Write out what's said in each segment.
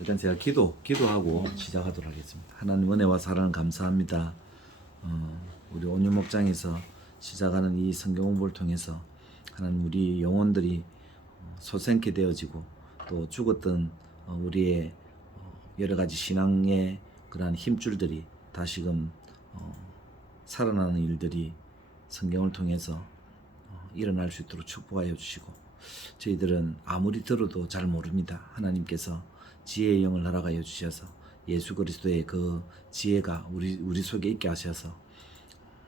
일단 제가 기도하고 시작하도록 하겠습니다. 하나님 은혜와 사랑을 감사합니다. 우리 온유 목장에서 시작하는 이 성경 공부를 통해서 하나님 우리 영혼들이 소생케 되어지고 또 죽었던 우리의 여러 가지 신앙의 그러한 힘줄들이 다시금 살아나는 일들이 성경을 통해서 일어날 수 있도록 축복하여 주시고, 저희들은 아무리 들어도 잘 모릅니다. 하나님께서 지혜의 영을 허락하여 주셔서 예수 그리스도의 그 지혜가 우리 속에 있게 하셔서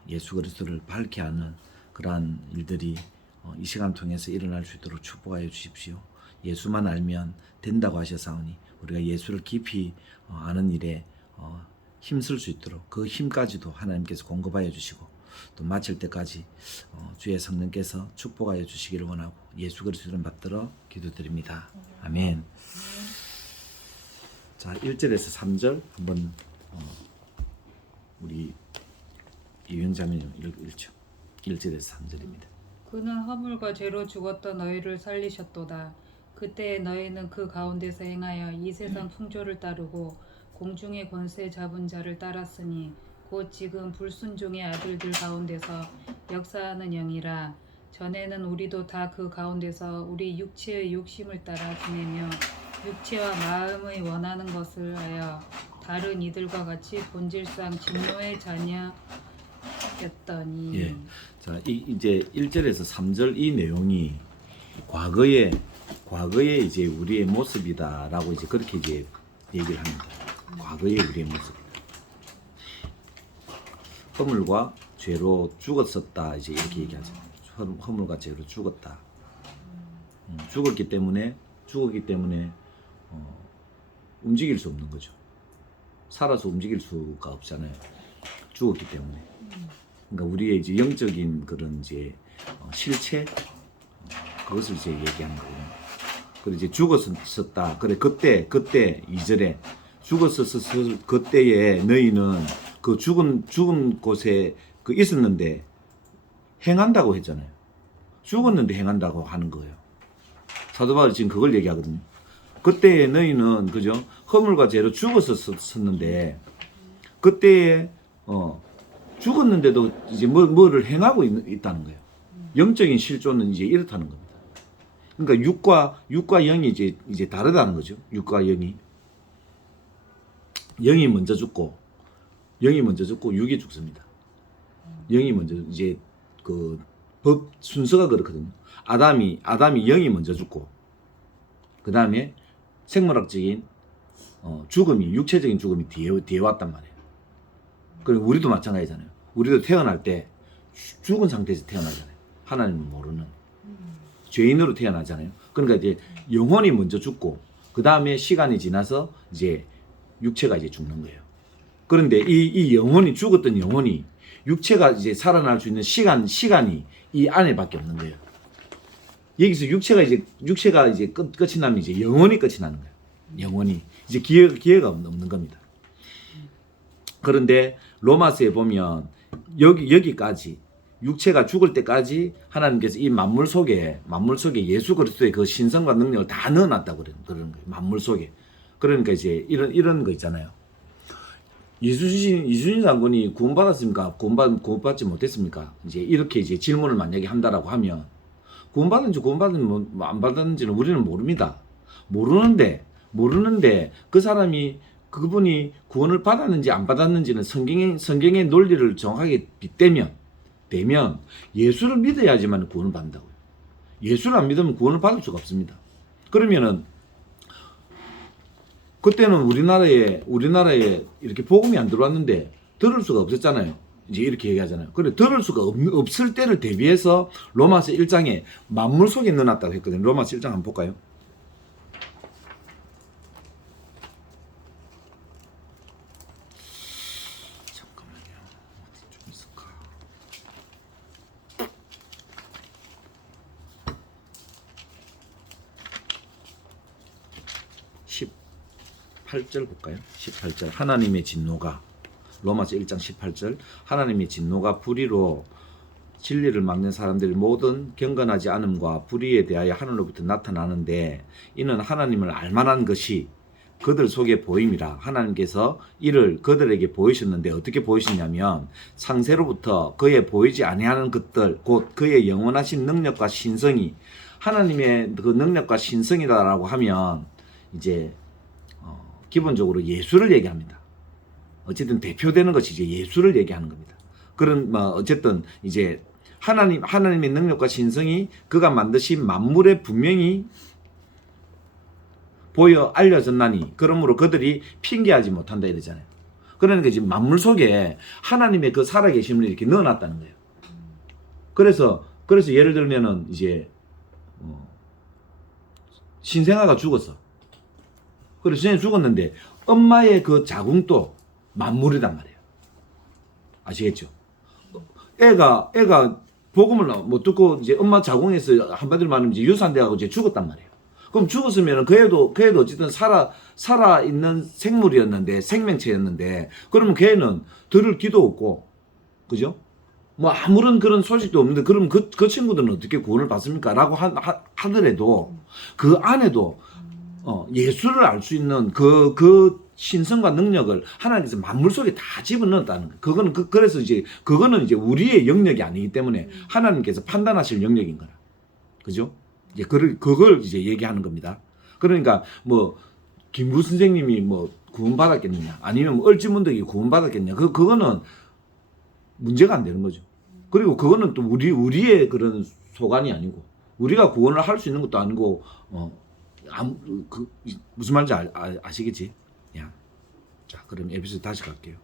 예수 그리스도를 밝게 하는 그러한 일들이 이 시간 통해서 일어날 수 있도록 축복하여 주십시오. 예수만 알면 된다고 하셨사오니 우리가 예수를 깊이 아는 일에 힘쓸 수 있도록 그 힘까지도 하나님께서 공급하여 주시고, 또 마칠 때까지 주의 성령께서 축복하여 주시기를 원하고 예수 그리스도를 받들어 기도드립니다. 아멘. 자, 1절에서 3절 한번 우리 이윤자매님 읽죠. 1절에서 3절입니다. 그는 허물과 죄로 죽었던 너희를 살리셨도다. 그때 너희는 그 가운데서 행하여 이 세상 풍조를 따르고 공중의 권세 잡은 자를 따랐으니 곧 지금 불순종의 아들들 가운데서 역사하는 영이라. 전에는 우리도 다 그 가운데서 우리 육체의 욕심을 따라 지내며 육체와 마음의 원하는 것을 하여 다른 이들과 같이 본질상 진노의 자녀였더니. 예. 자, 이제 1절에서 3절 이 내용이 과거의 이제 우리의 모습이다라고 이제 그렇게 이제 얘기를 합니다. 과거의 우리의 모습. 허물과 죄로 죽었었다 이제 이렇게 얘기하죠. 허물과 죄로 죽었다. 죽었기 때문에 움직일 수 없는 거죠. 살아서 움직일 수가 없잖아요. 죽었기 때문에. 그러니까 우리의 이제 영적인 그런 이제 실체, 그것을 이제 얘기하는 거예요. 그리고 이제 죽었었다. 그래 그때 2절에 죽었었을 그때에 너희는 그 죽은 곳에 그 있었는데 행한다고 했잖아요. 죽었는데 행한다고 하는 거예요. 사도 바울이 지금 그걸 얘기하거든요. 그때에 너희는 그죠? 허물과 죄로 죽었었는데 그때에 죽었는데도 이제 뭐를 행하고 있다는 거예요. 영적인 실존은 이제 이렇다는 겁니다. 그러니까 육과 영이 이제 다르다는 거죠. 육과 영이. 영이 먼저 죽고 육이 죽습니다. 영이 먼저 이제 그 법 순서가 그렇거든요. 아담이 영이 먼저 죽고 그 다음에 생물학적인 죽음이 육체적인 죽음이 뒤에 왔단 말이에요. 그리고 우리도 마찬가지잖아요. 우리도 태어날 때 죽은 상태에서 태어나잖아요. 하나님을 모르는 죄인으로 태어나잖아요. 그러니까 이제 영혼이 먼저 죽고 그 다음에 시간이 지나서 이제 육체가 이제 죽는 거예요. 그런데 이 영혼이 죽었던 영혼이 육체가 이제 살아날 수 있는 시간이 이 안에밖에 없는 거예요. 여기서 육체가 이제 끝이 나면 이제 영혼이 끝이 나는 거예요. 영혼이 이제 기회가 없는 겁니다. 그런데 로마서에 보면 여기까지 육체가 죽을 때까지 하나님께서 이 만물 속에 예수 그리스도의 그 신성과 능력을 다 넣어놨다고 그러는 거예요. 만물 속에. 그러니까 이제 이런 거 있잖아요. 이순신 장군이 구원받았습니까? 구원받지 못했습니까? 이제 이렇게 이제 질문을 만약에 한다라고 하면 구원받은지 안 받았는지는 우리는 모릅니다. 모르는데 그분이 구원을 받았는지 안 받았는지는 성경의 논리를 정확하게 빗대면 예수를 믿어야지만 구원을 받는다고요. 예수를 안 믿으면 구원을 받을 수가 없습니다. 그러면은 그때는 우리나라에 이렇게 복음이 안 들어왔는데 들을 수가 없었잖아요. 이제 이렇게 얘기하잖아요. 그래 들을 수가 없을 때를 대비해서 로마서 1장에 만물 속에 넣어놨다고 했거든요. 로마서 1장 한번 볼까요? 잠깐만요. 어디 좀 있을까? 18절 볼까요? 18절 하나님의 진노가 로마서 1장 18절 하나님의 진노가 불의로 진리를 막는 사람들이 모든 경건하지 않음과 불의에 대하여 하늘로부터 나타나는데 이는 하나님을 알만한 것이 그들 속에 보임이라. 하나님께서 이를 그들에게 보이셨는데 어떻게 보이셨냐면 상세로부터 그의 보이지 아니하는 것들 곧 그의 영원하신 능력과 신성이 하나님의 그 능력과 신성이다라고 하면 이제 기본적으로 예수를 얘기합니다. 어쨌든 대표되는 것이 이제 예수를 얘기하는 겁니다. 그런 어쨌든 이제 하나님의 능력과 신성이 그가 만드신 만물에 분명히 보여 알려졌나니 그러므로 그들이 핑계하지 못한다 이러잖아요. 그러니까 지금 만물 속에 하나님의 그 살아계심을 이렇게 넣어놨다는 거예요. 그래서 예를 들면은 이제 신생아가 죽었어. 그래서 신생아 죽었는데 엄마의 그 자궁도 만물이란 말이에요. 아시겠죠? 애가 복음을 못 듣고 이제 엄마 자궁에서 한마디로 말하면 이제 유산돼가고 이제 죽었단 말이에요. 그럼 죽었으면 그 애도 어쨌든 살아 있는 생물이었는데 생명체였는데 그러면 그 애는 들을 귀도 없고 그죠? 뭐 아무런 그런 소식도 없는데 그러면 그 친구들은 어떻게 구원을 받습니까? 라고 하더라도 그 안에도 예수를 알 수 있는 그 신성과 능력을 하나님께서 만물 속에 다 집어넣었다는 거예요. 그래서 이제 그거는 이제 우리의 영역이 아니기 때문에 하나님께서 판단하실 영역인 거라. 그죠? 이제 그걸 이제 얘기하는 겁니다. 그러니까 뭐 김구 선생님이 뭐 구원받았겠느냐, 아니면 뭐 얼지문덕이 구원받았겠냐, 그거는 문제가 안 되는 거죠. 그리고 그거는 또 우리의 그런 소관이 아니고 우리가 구원을 할 수 있는 것도 아니고 무슨 말인지 아시겠지? 야. 자, 그럼 에피소드 다시 갈게요.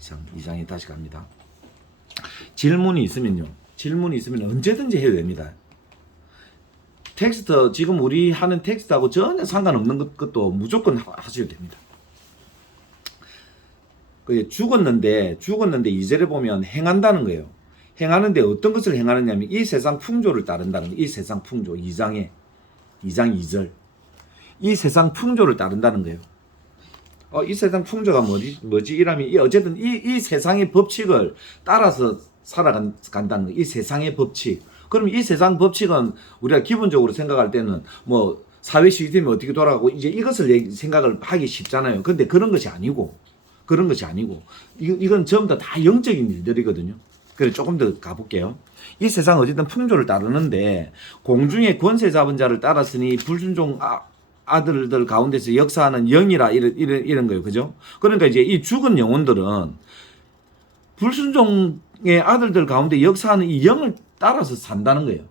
2장에 다시 갑니다. 질문이 있으면 언제든지 해도 됩니다. 텍스트, 지금 우리 하는 텍스트하고 전혀 상관없는 것도 무조건 하셔도 됩니다. 죽었는데 2절에 보면 행한다는 거예요. 행하는데 어떤 것을 행하느냐면 이 세상 풍조를 따른다는 거예요. 이 세상 풍조, 2장 2절. 이 세상 풍조를 따른다는 거예요. 이 세상 풍조가 뭐지? 이라면 어쨌든 이 세상의 법칙을 따라서 살아간다는 거예요. 이 세상의 법칙. 그럼 이 세상 법칙은 우리가 기본적으로 생각할 때는 뭐 사회 시스템이 어떻게 돌아가고 이제 이것을 생각을 하기 쉽잖아요. 근데 그런 것이 아니고 이건 전부 다 영적인 일들이거든요. 그래서 조금 더 가볼게요. 이 세상 어쨌든 풍조를 따르는데 공중의 권세 잡은 자를 따랐으니 불순종 아들들 가운데서 역사하는 영이라 이런 거예요. 그죠? 그러니까 이제 이 죽은 영혼들은 불순종의 아들들 가운데 역사하는 이 영을 따라서 산다는 거예요.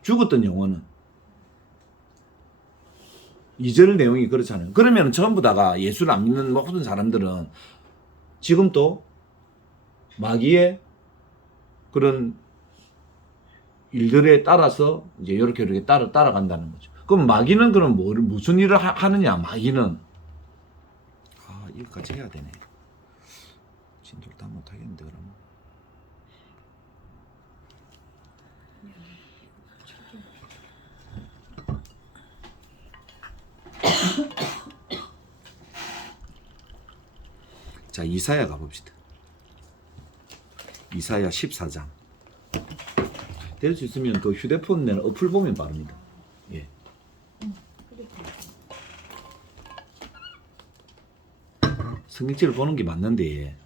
죽었던 영혼은. 2절 내용이 그렇잖아요. 그러면 전부 다가 예수를 안 믿는 모든 사람들은 지금 또 마귀의 그런 일들에 따라서 이제 이렇게 따라간다는 거죠. 그럼 마귀는 그럼 무슨 일을 하느냐? 마귀는 이거까지 해야 되네. 진도를 다 못하겠는데 그러면. 자, 이사야 가봅시다. 이사야 14장. 될 수 있으면 그 휴대폰 내는 어플 보면 빠릅니다. 예. 성경책을 보는 게 맞는데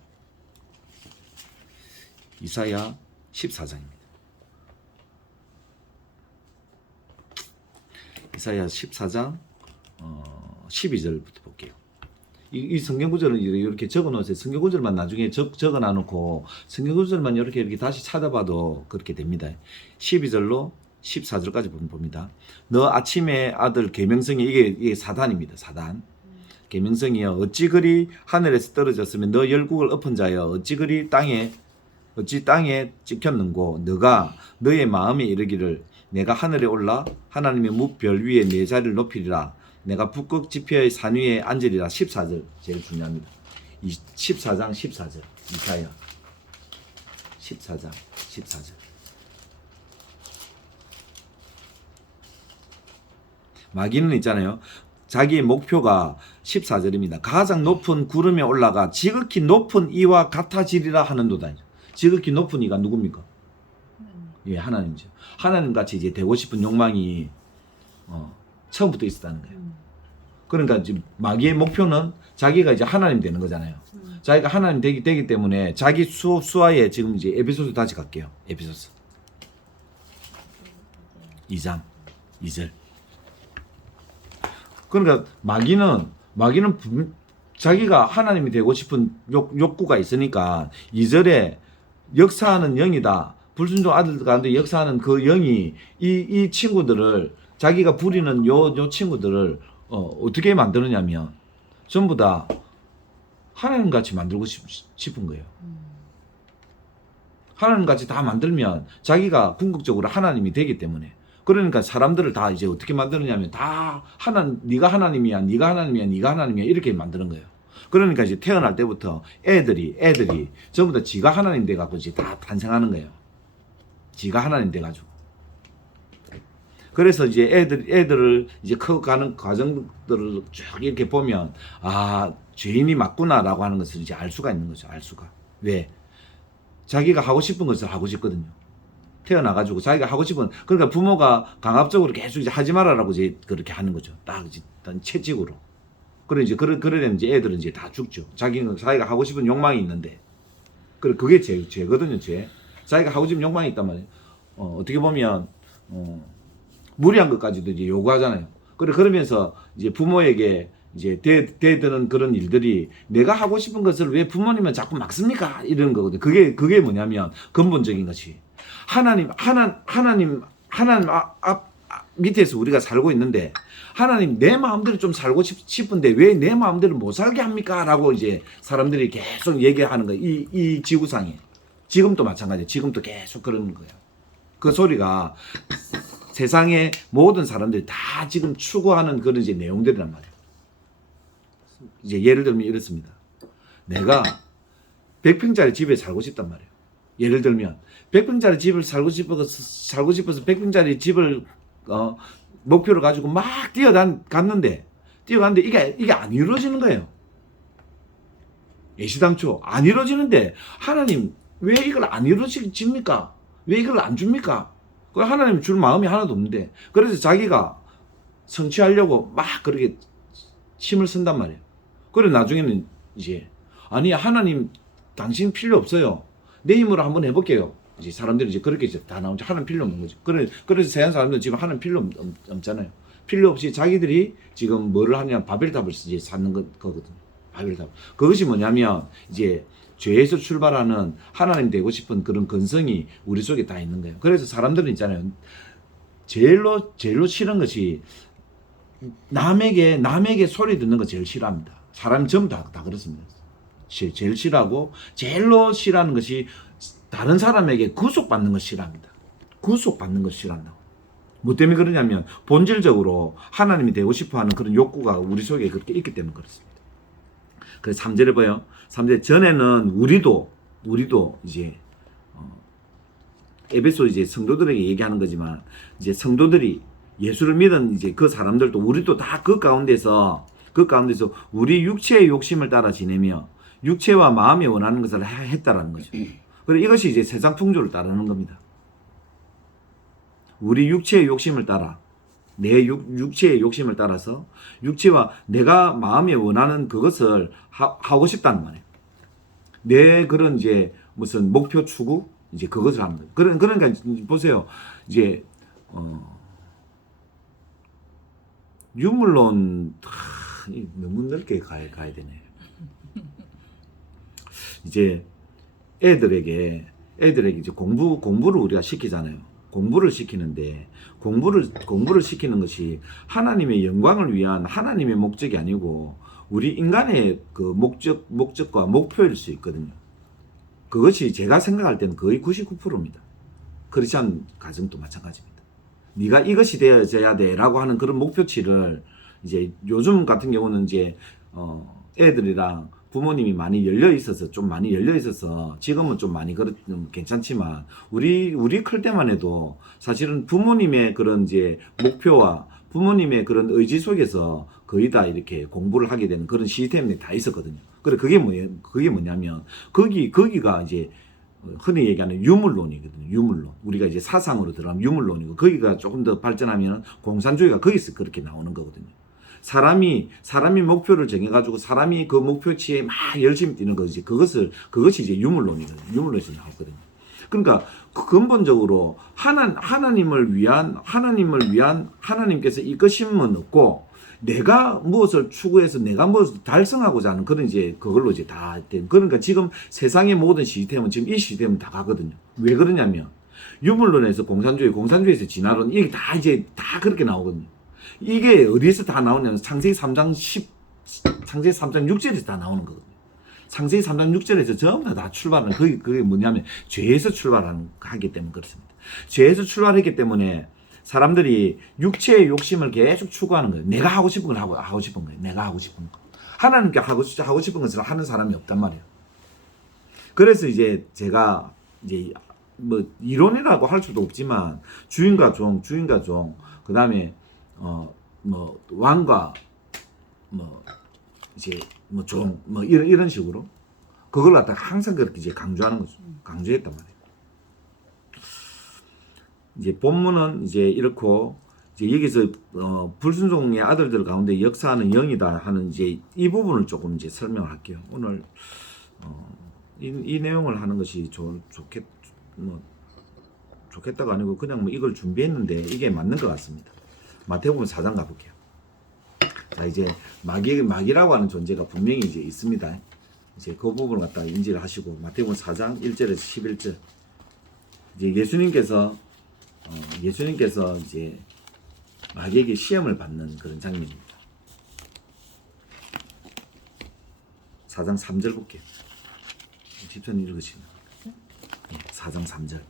이사야 14장입니다. 이사야 14장 12절부터 볼게요. 이 성경 구절을 이렇게 적어 놓으세요. 성경 구절만 나중에 적어 놔놓고 성경 구절만 이렇게 다시 찾아봐도 그렇게 됩니다. 12절로 14절까지 봅니다. 너 아침의 아들 계명성이 이게 사단입니다. 사단. 계명성이여 어찌 그리 하늘에서 떨어졌으면 너 열국을 엎은 자여 어찌 땅에 찍혔는고 너가 너의 마음에 이르기를 내가 하늘에 올라 하나님의 뭇별 위에 내 자리를 높이리라 내가 북극 지표의 산 위에 앉으리라. 14절 제일 중요합니다. 14장 14절 이사야 14장 14절 마귀는 있잖아요. 자기의 목표가 14절입니다. 가장 높은 구름에 올라가 지극히 높은 이와 같아지리라 하는도다. 지극히 높은 이가 누굽니까? 예, 하나님이죠. 하나님 같이 이제 되고 싶은 욕망이 처음부터 있었다는 거예요. 그러니까 지금 마귀의 목표는 자기가 이제 하나님 되는 거잖아요. 자기가 하나님 되기 때문에 자기 수하에 지금 이제 에베소서 다시 갈게요. 에베소서 2장 2절. 그러니까 마귀는 자기가 하나님이 되고 싶은 욕구가 있으니까 2절에 역사하는 영이다. 불순종 아들 가운데 역사하는 그 영이 이 친구들을 자기가 부리는 요 친구들을 어떻게 만드느냐면 전부 다 하나님 같이 만들고 싶은 거예요. 하나님 같이 다 만들면 자기가 궁극적으로 하나님이 되기 때문에 그러니까 사람들을 다 이제 어떻게 만드느냐면 다 네가 하나님이야, 네가 하나님이야, 네가 하나님이야 이렇게 만드는 거예요. 그러니까 이제 태어날 때부터 애들이 전부 다 지가 하나님 돼갖고 이제 다 탄생하는 거예요. 지가 하나님 돼가지고. 그래서 이제 애들을 이제 커가는 과정들을 쭉 이렇게 보면 죄인이 맞구나라고 하는 것을 이제 알 수가 있는 거죠. 알 수가. 왜? 자기가 하고 싶은 것을 하고 싶거든요. 태어나가지고 자기가 하고 싶은, 그러니까 부모가 강압적으로 계속 이제 하지 말아라고 이제 그렇게 하는 거죠. 딱 이제 채찍으로. 그러면 이제 애들은 이제 다 죽죠. 자기가 하고 싶은 욕망이 있는데. 그게 죄거든요, 죄. 자기가 하고 싶은 욕망이 있단 말이에요. 어떻게 보면, 무리한 것까지도 이제 요구하잖아요. 그러면서 이제 부모에게 이제 대드는 그런 일들이 내가 하고 싶은 것을 왜 부모님은 자꾸 막습니까? 이런 거거든요. 그게 뭐냐면 근본적인 것이 하나님 밑에서 우리가 살고 있는데 하나님 내 마음대로 좀 살고 싶은데 왜 내 마음대로 못 살게 합니까? 라고 이제 사람들이 계속 얘기하는 거예요. 이 지구상에. 지금도 마찬가지예요. 지금도 계속 그러는 거예요. 그 소리가 세상의 모든 사람들이 다 지금 추구하는 그런 이제 내용들이란 말이에요. 이제 예를 들면 이렇습니다. 내가 100평짜리 집에 살고 싶단 말이에요. 예를 들면 100평짜리 집을 살고 싶어서 100평짜리 집을 목표로 가지고 막 뛰어갔는데 이게 안 이루어지는 거예요. 애시당초 안 이루어지는데 하나님 왜 이걸 안 이루어집니까? 왜 이걸 안 줍니까? 하나님 줄 마음이 하나도 없는데 그래서 자기가 성취하려고 막 그렇게 힘을 쓴단 말이에요. 그래 나중에는 이제 하나님 당신 필요 없어요. 내 힘으로 한번 해볼게요. 이제 사람들이 이제 그렇게 이제 다 나오죠. 하나님 필요 없는 거죠. 그래서 세상 사람들은 지금 하나님 필요 없잖아요. 필요 없이 자기들이 지금 뭐를 하냐 바벨탑을 이제 쌓는 거거든요. 바벨탑. 그것이 뭐냐면 이제 죄에서 출발하는 하나님 되고 싶은 그런 근성이 우리 속에 다 있는 거예요. 그래서 사람들은 있잖아요. 제일로 싫은 것이 남에게 소리 듣는 거 제일 싫어합니다. 사람 전부 다 그렇습니다. 제일 싫어하고 제일로 싫어하는 것이 다른 사람에게 구속받는 걸 싫어합니다. 구속받는 걸 싫어한다고. 뭐 때문에 그러냐면 본질적으로 하나님이 되고 싶어하는 그런 욕구가 우리 속에 그렇게 있기 때문에 그렇습니다. 그래서 3절에 봐요. 3절 전에는 우리도 이제 에베소 이제 성도들에게 얘기하는 거지만 이제 성도들이 예수를 믿은 이제 그 사람들도 우리도 다 그 가운데서 우리 육체의 욕심을 따라 지내며 육체와 마음이 원하는 것을 했다라는 거죠. 그리고 이것이 이제 세상 풍조를 따르는 겁니다. 우리 육체의 욕심을 따라 내 육체의 욕심을 따라서 육체와 내가 마음이 원하는 그것을 하고 싶다는 말이에요. 내 그런 이제 무슨 목표 추구 이제 그것을 하는 거예요. 그러니까 보세요. 이제 유물론 너무 넓게 가야 되네. 이제 애들에게 이제 공부를 우리가 시키잖아요. 공부를 시키는데 공부를 시키는 것이 하나님의 영광을 위한 하나님의 목적이 아니고 우리 인간의 그 목적과 목표일 수 있거든요. 그것이 제가 생각할 때는 거의 99%입니다. 크리스천 가정도 마찬가지입니다. 네가 이것이 되어져야 돼라고 하는 그런 목표치를 이제 요즘 같은 경우는 이제 애들이랑 부모님이 많이 열려 있어서 지금은 좀 많이 괜찮지만 우리 클 때만 해도 사실은 부모님의 그런 이제 목표와 부모님의 그런 의지 속에서 거의 다 이렇게 공부를 하게 되는 그런 시스템이 다 있었거든요. 그래 그게 뭐냐면 거기가 이제 흔히 얘기하는 유물론이거든요. 유물론. 우리가 이제 사상으로 들어가면 유물론이고 거기가 조금 더 발전하면 공산주의가 거기서 그렇게 나오는 거거든요. 사람이 목표를 정해가지고 사람이 그 목표치에 막 열심히 뛰는 거지. 그것이 이제 유물론이거든요. 유물론에서 나오거든요. 그러니까 근본적으로 하나님을 위한 하나님께서 이끄심은 없고 내가 무엇을 추구해서 내가 무엇을 달성하고자 하는 그런 이제 그걸로 이제 다 된. 그러니까 지금 세상의 모든 시스템은 지금 이 시스템은 다 가거든요. 왜 그러냐면 유물론에서 공산주의에서 진화론 이게 다 이제 다 그렇게 나오거든요. 이게 어디에서 다 나오냐면 창세기 3장 6절에서 다 나오는 거거든요. 창세기 3장 6절에서 전부 다 출발하는 그게 뭐냐면 죄에서 출발하기 때문에 그렇습니다. 죄에서 출발했기 때문에 사람들이 육체의 욕심을 계속 추구하는 거예요. 내가 하고 싶은 걸 하고 싶은 거예요. 내가 하고 싶은 거. 하나님께 하고 싶은 것을 하는 사람이 없단 말이에요. 그래서 이제 제가 이제 뭐 이론이라고 할 수도 없지만 주인과 종, 그 다음에 뭐 왕과 뭐 이제 뭐 종, 뭐 이런 식으로 그걸 갖다가 항상 그렇게 이제 강조하는 거죠. 강조했단 말이에요. 이제 본문은 이제 이렇고 이제 여기서 불순종의 아들들 가운데 역사하는 영이다 하는 이제 이 부분을 조금 이제 설명할게요. 오늘 이 내용을 하는 것이 좋겠다가 아니고 그냥 뭐 이걸 준비했는데 이게 맞는 것 같습니다. 마태복음 4장 가볼게요. 자 이제 마귀라고 하는 존재가 분명히 이제 있습니다. 이제 그 부분을 갖다가 인지를 하시고 마태복음 4장 1절에서 11절 이제 예수님께서 이제 마귀에게 시험을 받는 그런 장면입니다. 4장 3절 볼게요. 집사님 읽으시면 4장 3절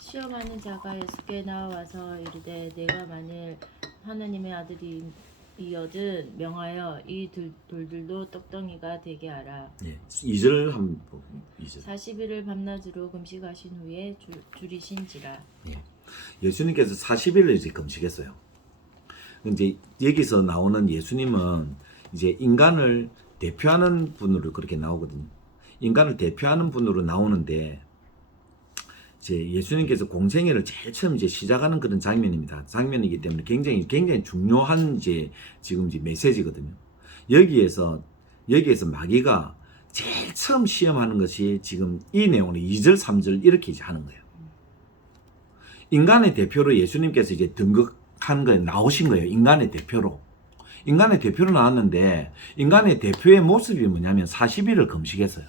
시험하는 자가 예수께 나와서 이르되 내가 만일 하나님의 아들이여든 명하여 이 돌들도 떡덩이가 되게 하라. 예, 2절 한번 보고 2절 40일을 밤낮으로 금식하신 후에 줄이신지라. 예. 예수님께서 40일을 이제 금식했어요. 이제 여기서 나오는 예수님은 이제 인간을 대표하는 분으로 그렇게 나오거든요. 인간을 대표하는 분으로 나오는데 이제 예수님께서 공생애를 제일 처음 이제 시작하는 그런 장면이기 때문에 굉장히 중요한 이제 지금 이제 메시지거든요. 여기에서 마귀가 제일 처음 시험하는 것이 지금 이 내용으로 2절, 3절 이렇게 이제 하는 거예요. 인간의 대표로 예수님께서 이제 등극한 거예요. 나오신 거예요. 인간의 대표로 나왔는데 인간의 대표의 모습이 뭐냐면 40일을 금식했어요.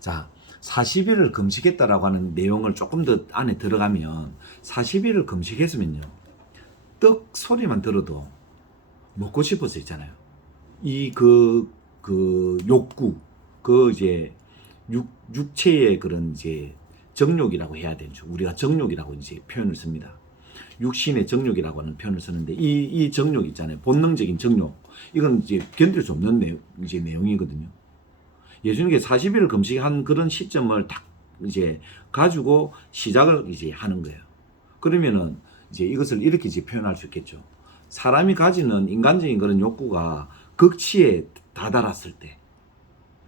자, 40일을 금식했다라고 하는 내용을 조금 더 안에 들어가면 40일을 금식했으면요. 떡 소리만 들어도 먹고 싶어서 있잖아요. 그 욕구, 이제 육체의 그런 이제 정욕이라고 해야 되죠. 우리가 정욕이라고 이제 표현을 씁니다. 육신의 정욕이라고 하는 표현을 쓰는데 이 정욕 있잖아요. 본능적인 정욕. 이건 이제 견딜 수 없는 내용이거든요. 예수님께서 40일을 금식한 그런 시점을 딱 이제 가지고 시작을 이제 하는 거예요. 그러면은 이제 이것을 이렇게 이제 표현할 수 있겠죠. 사람이 가지는 인간적인 그런 욕구가 극치에 다다랐을 때,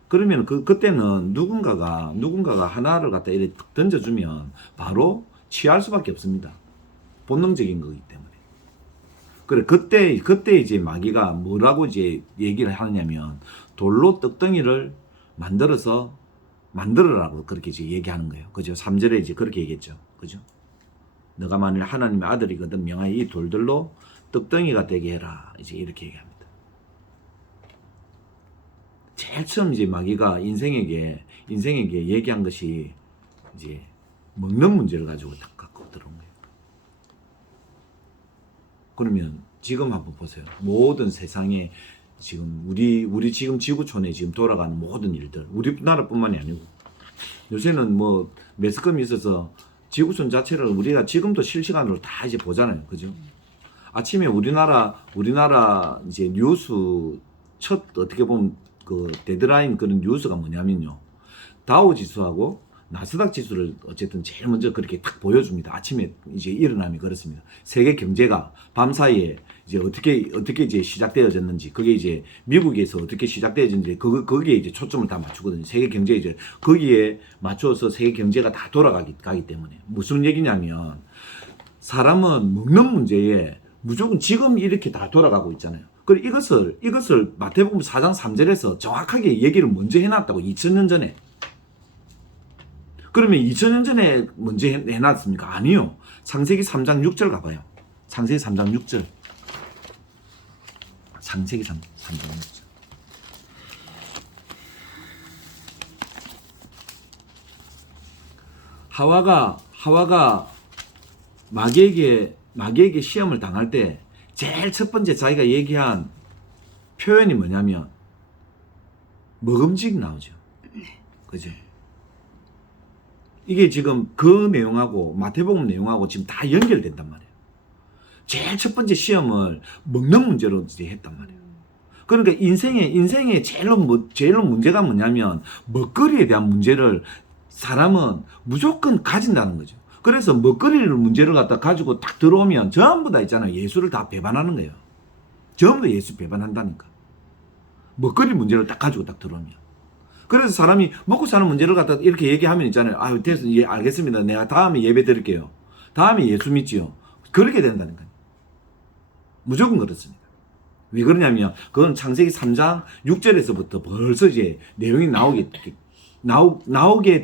그러면 그때는 누군가가 하나를 갖다 이렇게 던져주면 바로 취할 수밖에 없습니다. 본능적인 거기 때문에. 그래 그때 이제 마귀가 뭐라고 이제 얘기를 하느냐면 돌로 떡덩이를 만들어라고 그렇게 이제 얘기하는 거예요. 그죠? 3절에 이제 그렇게 얘기했죠. 그죠? 너가 만일 하나님의 아들이거든 명하여 이 돌들로 떡덩이가 되게 해라. 이제 이렇게 얘기합니다. 제일 처음 이제 마귀가 인생에게 얘기한 것이 이제 먹는 문제를 가지고 딱 갖고 들어온 거예요. 그러면 지금 한번 보세요. 모든 세상에 지금 우리 지금 지구촌에 지금 돌아가는 모든 일들, 우리나라뿐만이 아니고 요새는 뭐 매스컴이 있어서 지구촌 자체를 우리가 지금도 실시간으로 다 이제 보잖아요. 그죠? 아침에 우리나라 이제 뉴스 첫 어떻게 보면 그 데드라인 그런 뉴스가 뭐냐면요. 다우 지수하고 나스닥 지수를 어쨌든 제일 먼저 그렇게 딱 보여줍니다. 아침에 이제 일어남이 그렇습니다. 세계 경제가 밤 사이에 이제 어떻게 이제 시작되어졌는지, 그게 이제 미국에서 어떻게 시작되어졌는지, 거기에 이제 초점을 다 맞추거든요. 세계 경제 이제 거기에 맞춰서 세계 경제가 다 가기 때문에. 무슨 얘기냐면, 사람은 먹는 문제에 무조건 지금 이렇게 다 돌아가고 있잖아요. 그리고 이것을 마태복음 4장 3절에서 정확하게 얘기를 먼저 해놨다고, 2000년 전에. 그러면 2000년 전에 먼저 해놨습니까? 아니요. 창세기 3장 6절 가봐요. 창세기 3장 6절. 창세기 3장 6절. 하와가 마귀에게 시험을 당할 때 제일 첫 번째 자기가 얘기한 표현이 뭐냐면 먹음직 나오죠. 그죠? 이게 지금 그 내용하고 마태복음 내용하고 지금 다 연결된단 말이에요. 제일 첫 번째 시험을 먹는 문제로 이제 했단 말이에요. 그러니까 인생의 제일로 문제가 뭐냐면 먹거리에 대한 문제를 사람은 무조건 가진다는 거죠. 그래서 먹거리를 문제를 갖다 가지고 딱 들어오면 전부 다 있잖아요. 예수를 다 배반하는 거예요. 전부 다 예수 배반한다니까. 먹거리 문제를 딱 가지고 딱 들어오면. 그래서 사람이 먹고 사는 문제를 갖다 이렇게 얘기하면 있잖아요. 아, 됐어. 예, 알겠습니다. 내가 다음에 예배 드릴게요. 다음에 예수 믿지요. 그렇게 된다니까요. 무조건 그렇습니다. 왜 그러냐면 그건 창세기 3장 6절에서부터 벌써 이제 내용이 나오게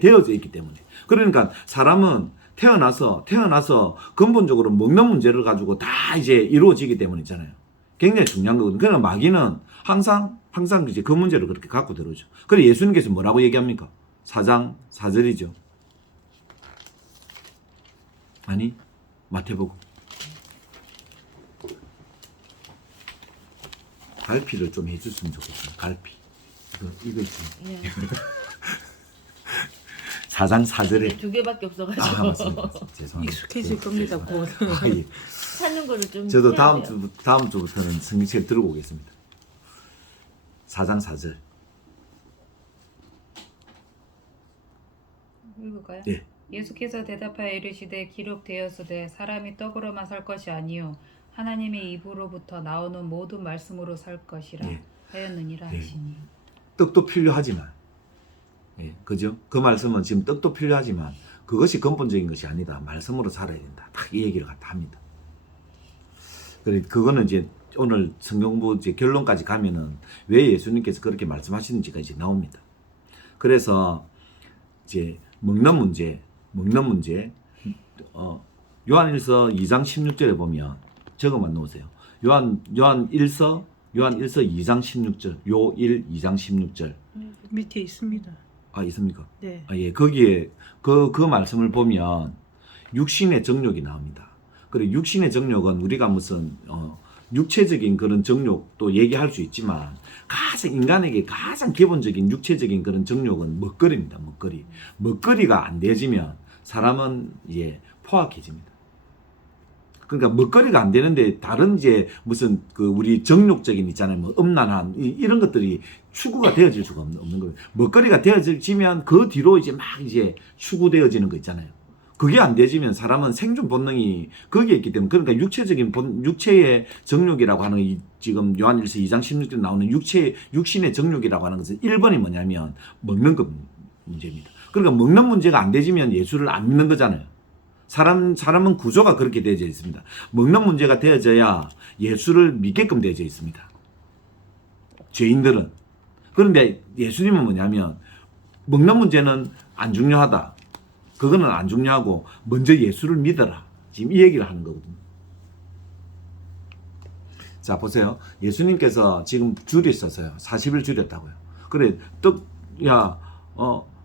되어져 있기 때문에. 그러니까 사람은 태어나서 근본적으로 먹는 문제를 가지고 다 이제 이루어지기 때문에 있잖아요. 굉장히 중요한 거거든요. 그러나 마귀는 항상 이제 그 문제를 그렇게 갖고 들어오죠. 그래 예수님께서 뭐라고 얘기합니까? 4장 4절이죠. 아니, 마태복음. 갈피를 좀 해줬으면 좋겠어요. 갈피. 이거 있죠. 예. 4장 4절에. 두 개밖에 없어가지고. 맞습니다. 죄송합니다. 익숙해질 겁니다. 곧. 예. 찾는 거를 좀. 저도 해야 돼요. 다음 주부터는 성경책 들고 오겠습니다. 4장 4절. 읽을까요? 예. 예수께서 대답하여 이르시되 기록되었으되 사람이 떡으로만 살 것이 아니요 하나님의 입으로부터 나오는 모든 말씀으로 살 것이라 예. 하였느니라 예. 하시니. 떡도 필요하지만, 예, 그죠? 그 말씀은 지금 떡도 필요하지만 그것이 근본적인 것이 아니다. 말씀으로 살아야 된다. 딱 이 얘기를 갖다 합니다. 그래, 그거는 이제 오늘 성경부 이제 결론까지 가면은 왜 예수님께서 그렇게 말씀하시는지가 이제 나옵니다. 그래서 이제 먹는 문제, 요한일서 2장 16절에 보면 적어만 놓으세요. 요한1서 2장 16절, 요1 2장 16절. 밑에 있습니다. 아, 있습니까? 네. 아, 예, 거기에 그 말씀을 보면 육신의 정욕이 나옵니다. 그리고 육신의 정욕은 우리가 무슨 육체적인 그런 정욕도 얘기할 수 있지만 인간에게 가장 기본적인 육체적인 그런 정욕은 먹거리입니다. 먹거리가 안 되어지면 사람은 이제 포악해집니다. 그러니까 먹거리가 안 되는데 다른 이제 무슨 그 우리 정욕적인 있잖아요. 뭐 음란한 이런 것들이 추구가 되어질 수가 없는 거예요. 먹거리가 되어지면 그 뒤로 이제 막 이제 추구되어지는 거 있잖아요. 그게 안 되지면 사람은 생존 본능이 거기에 있기 때문에, 그러니까 육체의 정욕이라고 하는 이 지금 요한일서 2장 16절에 나오는 육신의 정욕이라고 하는 것은 1번이 뭐냐면 먹는 것 문제입니다. 그러니까 먹는 문제가 안 되지면 예수를 안 믿는 거잖아요. 사람은 구조가 그렇게 되어져 있습니다. 먹는 문제가 되어져야 예수를 믿게끔 되어져 있습니다. 죄인들은. 그런데 예수님은 뭐냐면 먹는 문제는 안 중요하다. 그거는 안 중요하고 먼저 예수를 믿어라. 지금 이 얘기를 하는 거거든요. 자, 보세요. 예수님께서 지금 줄이셨어요. 40일 줄였다고요. 그래,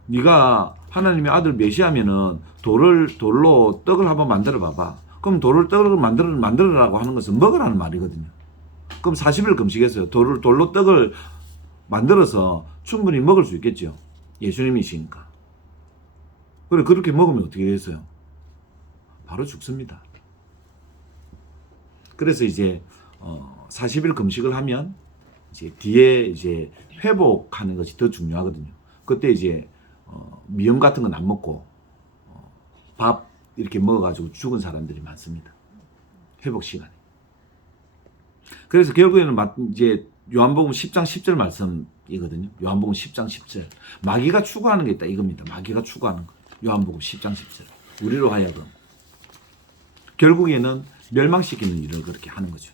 네가 하나님의 아들 메시아면은 돌로 떡을 한번 만들어 봐봐. 그럼 떡을 만들으라고 하는 것은 먹으라는 말이거든요. 그럼 40일 금식했어요. 돌로 떡을 만들어서 충분히 먹을 수 있겠죠. 예수님이시니까. 그래, 그렇게 먹으면 어떻게 됐어요? 바로 죽습니다. 그래서 이제 40일 금식을 하면 이제 뒤에 이제 회복하는 것이 더 중요하거든요. 그때 이제 미음 같은 건 안 먹고 밥 이렇게 먹어가지고 죽은 사람들이 많습니다. 회복 시간에. 그래서 결국에는 이제 요한복음 10장 10절 말씀이거든요. 요한복음 10장 10절. 마귀가 추구하는 게 있다 이겁니다. 마귀가 추구하는 거. 요한복음 10장 10절. 우리로 하여금 결국에는 멸망시키는 일을 그렇게 하는 거죠.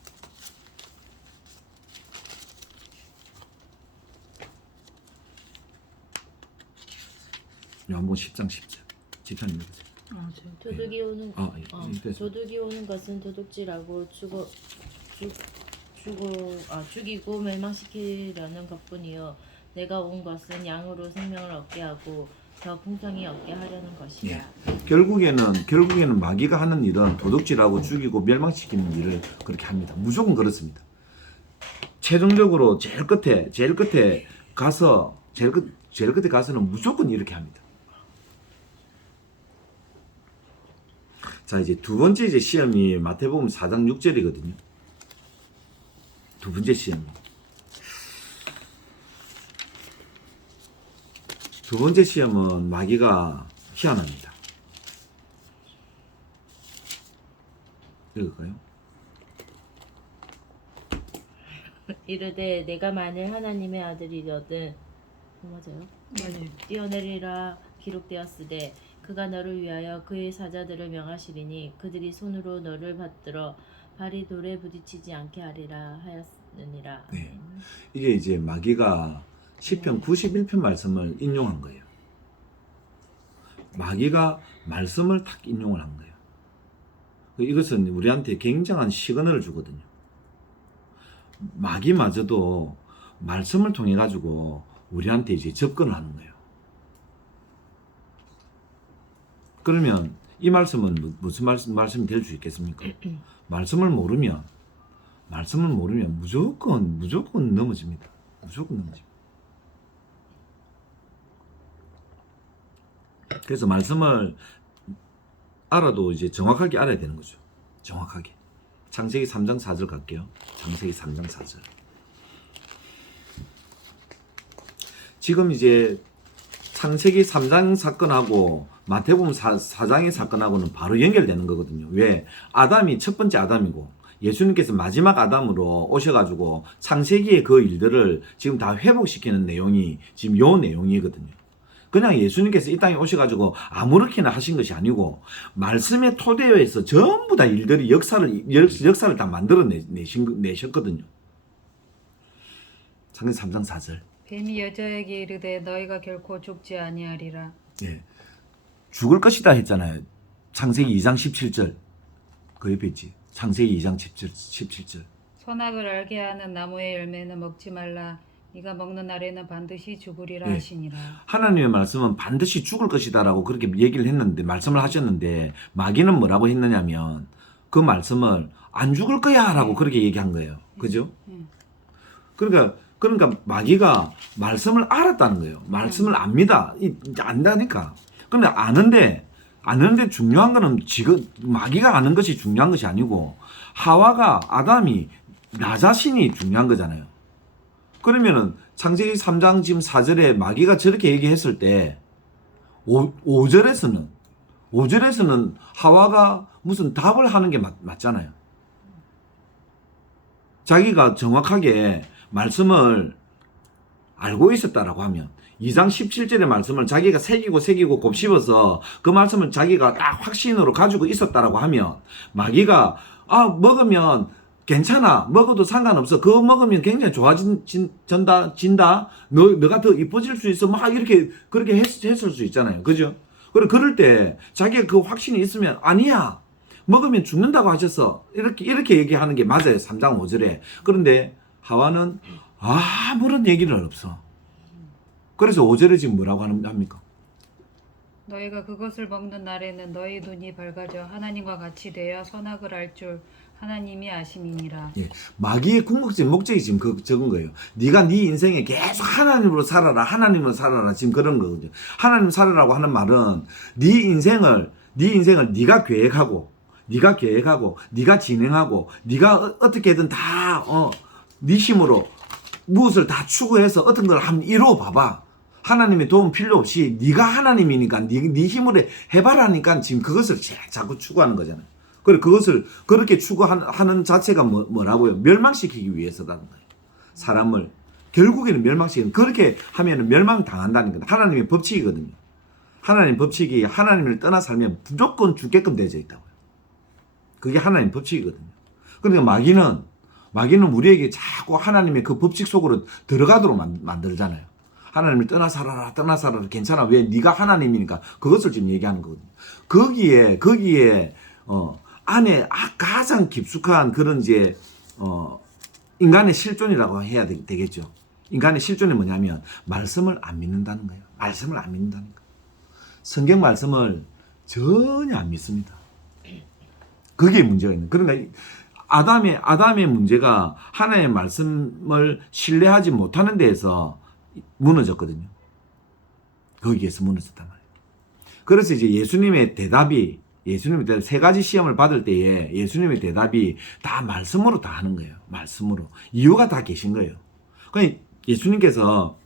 요한복음 10장 10절. 집사님 읽으세요. 도둑이 오는 됐어요. 도둑이 오는 것은 도둑질하고 죽이고 멸망시키려는 것뿐이요 내가 온 것은 양으로 생명을 얻게 하고 더 풍성히 얻게 하려는 것이다. 결국에는 마귀가 하는 일은 도둑질하고 죽이고 멸망시키는 일을 그렇게 합니다. 무조건 그렇습니다. 최종적으로 제일 끝에 가서는 무조건 이렇게 합니다. 자, 이제 두 번째 이제 시험이 마태복음 4장 6절이거든요. 두 번째 시험이. 두 번째 시험은 마귀가 희한합니다. 읽을까요? 이르되 내가 만일 하나님의 아들이거든 맞아요? 맞아요. 뛰어내리라 기록되었으되 그가 너를 위하여 그의 사자들을 명하시리니 그들이 손으로 너를 받들어 발이 돌에 부딪히지 않게 하리라 하였느니라. 네. 이게 이제 마귀가 시편 91편 말씀을 인용한 거예요. 마귀가 말씀을 탁 인용을 한 거예요. 이것은 우리한테 굉장한 시그널을 주거든요. 마귀마저도 말씀을 통해 가지고 우리한테 이제 접근을 하는 거예요. 그러면 이 말씀은 무슨 말씀이 될 수 있겠습니까? 말씀을 모르면 무조건 넘어집니다. 무조건 넘어집니다. 그래서 말씀을 알아도 이제 정확하게 알아야 되는 거죠. 정확하게. 창세기 3장 4절 갈게요. 창세기 3장 4절. 지금 이제 창세기 3장 사건하고 마태복음 4장의 사건하고는 바로 연결되는 거거든요. 왜? 아담이 첫 번째 아담이고 예수님께서 마지막 아담으로 오셔가지고 창세기의 그 일들을 지금 다 회복시키는 내용이 지금 요 내용이거든요. 그냥 예수님께서 이 땅에 오셔가지고 아무렇게나 하신 것이 아니고 말씀의 토대에서 전부 다 일들이 역사를 다 만들어내셨거든요. 창세기 3장 4절. 뱀이 여자에게 이르되 너희가 결코 죽지 아니하리라. 예. 죽을 것이다 했잖아요. 창세기 2장 17절. 그 옆에 있지. 창세기 2장 17절. 선악을 알게 하는 나무의 열매는 먹지 말라. 네가 먹는 날에는 반드시 죽으리라 예. 하시니라. 하나님의 말씀은 반드시 죽을 것이다라고 그렇게 얘기를 했는데, 말씀을 하셨는데, 마귀는 뭐라고 했느냐면 그 말씀을 안 죽을 거야라고 그렇게 얘기한 거예요. 그죠? 그러니까 마귀가 말씀을 알았다는 거예요. 말씀을 압니다. 안다니까. 근데 아는데 중요한 거는 지금 마귀가 아는 것이 중요한 것이 아니고 하와가 아담이 나 자신이 중요한 거잖아요. 그러면은 창세기 3장 지금 4절에 마귀가 저렇게 얘기했을 때 5절에서는 하와가 무슨 답을 하는 게 맞잖아요. 자기가 정확하게 말씀을 알고 있었다라고 하면 2장 17절의 말씀을 자기가 새기고 곱씹어서 그 말씀을 자기가 딱 확신으로 가지고 있었다라고 하면 마귀가 먹으면 괜찮아, 먹어도 상관없어, 그거 먹으면 굉장히 좋아진다, 너가 더 이뻐질 수 있어, 막 이렇게 그렇게 했을 수 있잖아요. 그죠? 그럴 때 자기가 그 확신이 있으면 아니야, 먹으면 죽는다고 하셨어, 이렇게 얘기하는 게 맞아요. 3장 5절에. 그런데 하와는 아무런 얘기를 없어. 그래서 5절에 지금 뭐라고 합니까? 너희가 그것을 먹는 날에는 너희 눈이 밝아져 하나님과 같이 되어 선악을 알 줄 하나님이 아심이니라. 예, 마귀의 궁극적인 목적이 지금 적은 거예요. 네가 네 인생에 계속 하나님으로 살아라 지금 그런 거거든요. 하나님 살아라고 하는 말은 네 인생을 네가 계획하고 네가 진행하고 네가 어떻게든 다 네 힘으로 무엇을 다 추구해서 어떤 걸 한번 이루어 봐봐. 하나님의 도움 필요 없이 네가 하나님이니까 네 힘으로 해봐라니까 지금 그것을 자꾸 추구하는 거잖아요. 그래 그것을 그렇게 추구하는 자체가 뭐라고요? 멸망시키기 위해서라는 거예요. 사람을 결국에는 멸망시키는 그렇게 하면은 멸망당한다는 거예요. 하나님의 법칙이거든요. 하나님 법칙이 하나님을 떠나 살면 무조건 죽게끔 되어 있다고요. 그게 하나님 법칙이거든요. 그러니까 마귀는 우리에게 자꾸 하나님의 그 법칙 속으로 들어가도록 만들잖아요. 하나님을 떠나 살아라 괜찮아. 왜? 네가 하나님이니까. 그것을 지금 얘기하는 거거든요. 거기에 안에 가장 깊숙한 그런 이제 인간의 실존이라고 해야 되겠죠. 인간의 실존이 뭐냐면 말씀을 안 믿는다는 거예요. 말씀을 안 믿는다는 거예요. 성경 말씀을 전혀 안 믿습니다. 그게 문제가 있는. 그러니까 아담의 문제가 하나님의 말씀을 신뢰하지 못하는 데에서 무너졌거든요. 거기에서 무너졌단 말이에요. 그래서 이제 예수님의 대답이 세 가지 시험을 받을 때에 예수님의 대답이 다 말씀으로 다 하는 거예요. 말씀으로. 이유가 다 계신 거예요. 그러니까 예수님께서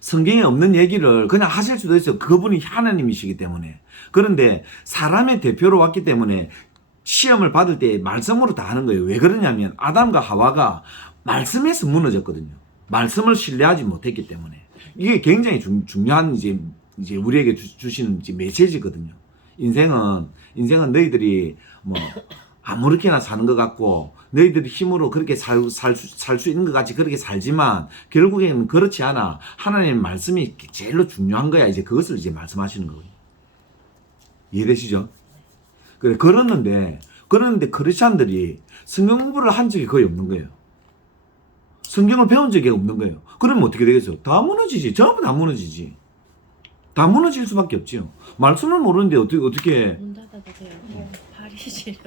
성경에 없는 얘기를 그냥 하실 수도 있어요. 그분이 하나님이시기 때문에. 그런데 사람의 대표로 왔기 때문에 시험을 받을 때 말씀으로 다 하는 거예요. 왜 그러냐면 아담과 하와가 말씀에서 무너졌거든요. 말씀을 신뢰하지 못했기 때문에. 이게 굉장히 중요한 이제 우리에게 주시는 메시지거든요. 인생은 너희들이 뭐 아무렇게나 사는 것 같고 너희들이 힘으로 그렇게 살 수 있는 것 같이 그렇게 살지만 결국에는 그렇지 않아. 하나님의 말씀이 제일로 중요한 거야. 이제 그것을 이제 말씀하시는 거거든요. 이해되시죠? 그래 그러는데 크리스찬들이 성경 공부를 한 적이 거의 없는 거예요. 성경을 배운 적이 없는 거예요. 그러면 어떻게 되겠어요? 다 무너지지. 전부 다 무너지지. 다 무너질 수밖에 없지요. 말씀을 모르는데 어떻게 문 닫아보세요. 발이 시려.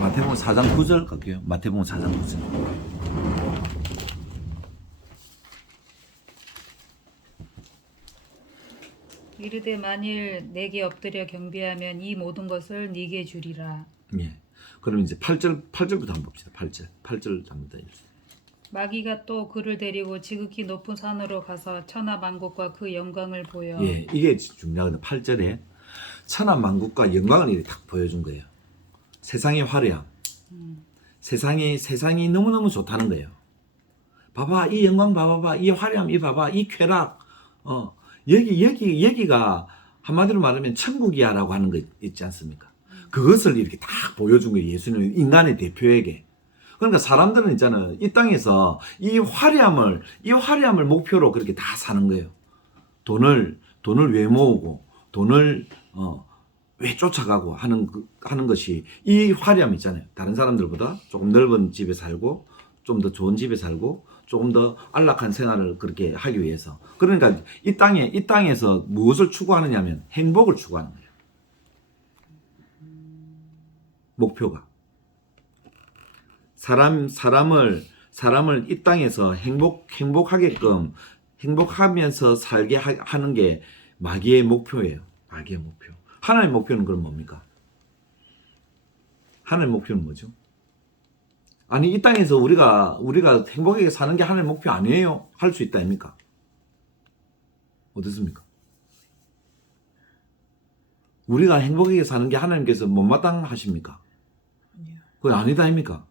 마태복음 4장 9절 갈게요. 마태복음 4장 9절. 이르되 만일 내게 엎드려 경배하면 이 모든 것을 네게 주리라. 예. 그럼 이제 8절부터 한번 봅시다. 8절 한번 읽으세요. 마귀가 또 그를 데리고 지극히 높은 산으로 가서 천하만국과 그 영광을 보여. 예, 이게 중요하거든요. 8절에 천하만국과 영광을 이렇게 딱 보여준 거예요. 세상의 화려함. 세상이 너무너무 좋다는 거예요. 봐봐, 이 영광 봐봐, 이 화려함, 이 봐봐, 이 쾌락. 여기가 한마디로 말하면 천국이야라고 하는 거 있지 않습니까? 그것을 이렇게 딱 보여준 거예요. 예수님 인간의 대표에게. 그러니까 사람들은 있잖아요. 이 땅에서 이 화려함을 목표로 그렇게 다 사는 거예요. 돈을 왜 모으고 돈을 왜 쫓아가고 하는 것이 이 화려함 있잖아요. 다른 사람들보다 조금 넓은 집에 살고 좀 더 좋은 집에 살고 조금 더 안락한 생활을 그렇게 하기 위해서. 그러니까 이 땅에서 무엇을 추구하느냐면 행복을 추구하는 거예요. 목표가. 사람을 이 땅에서 행복하게끔 행복하면서 살게 하는 게 마귀의 목표예요. 마귀의 목표. 하나님의 목표는 그럼 뭡니까? 하나님의 목표는 뭐죠? 아니 이 땅에서 우리가 행복하게 사는 게 하나님의 목표 아니에요? 할 수 있다 아닙니까? 어떻습니까? 우리가 행복하게 사는 게 하나님께서 못마땅하십니까? 그건 아니다 아닙니까?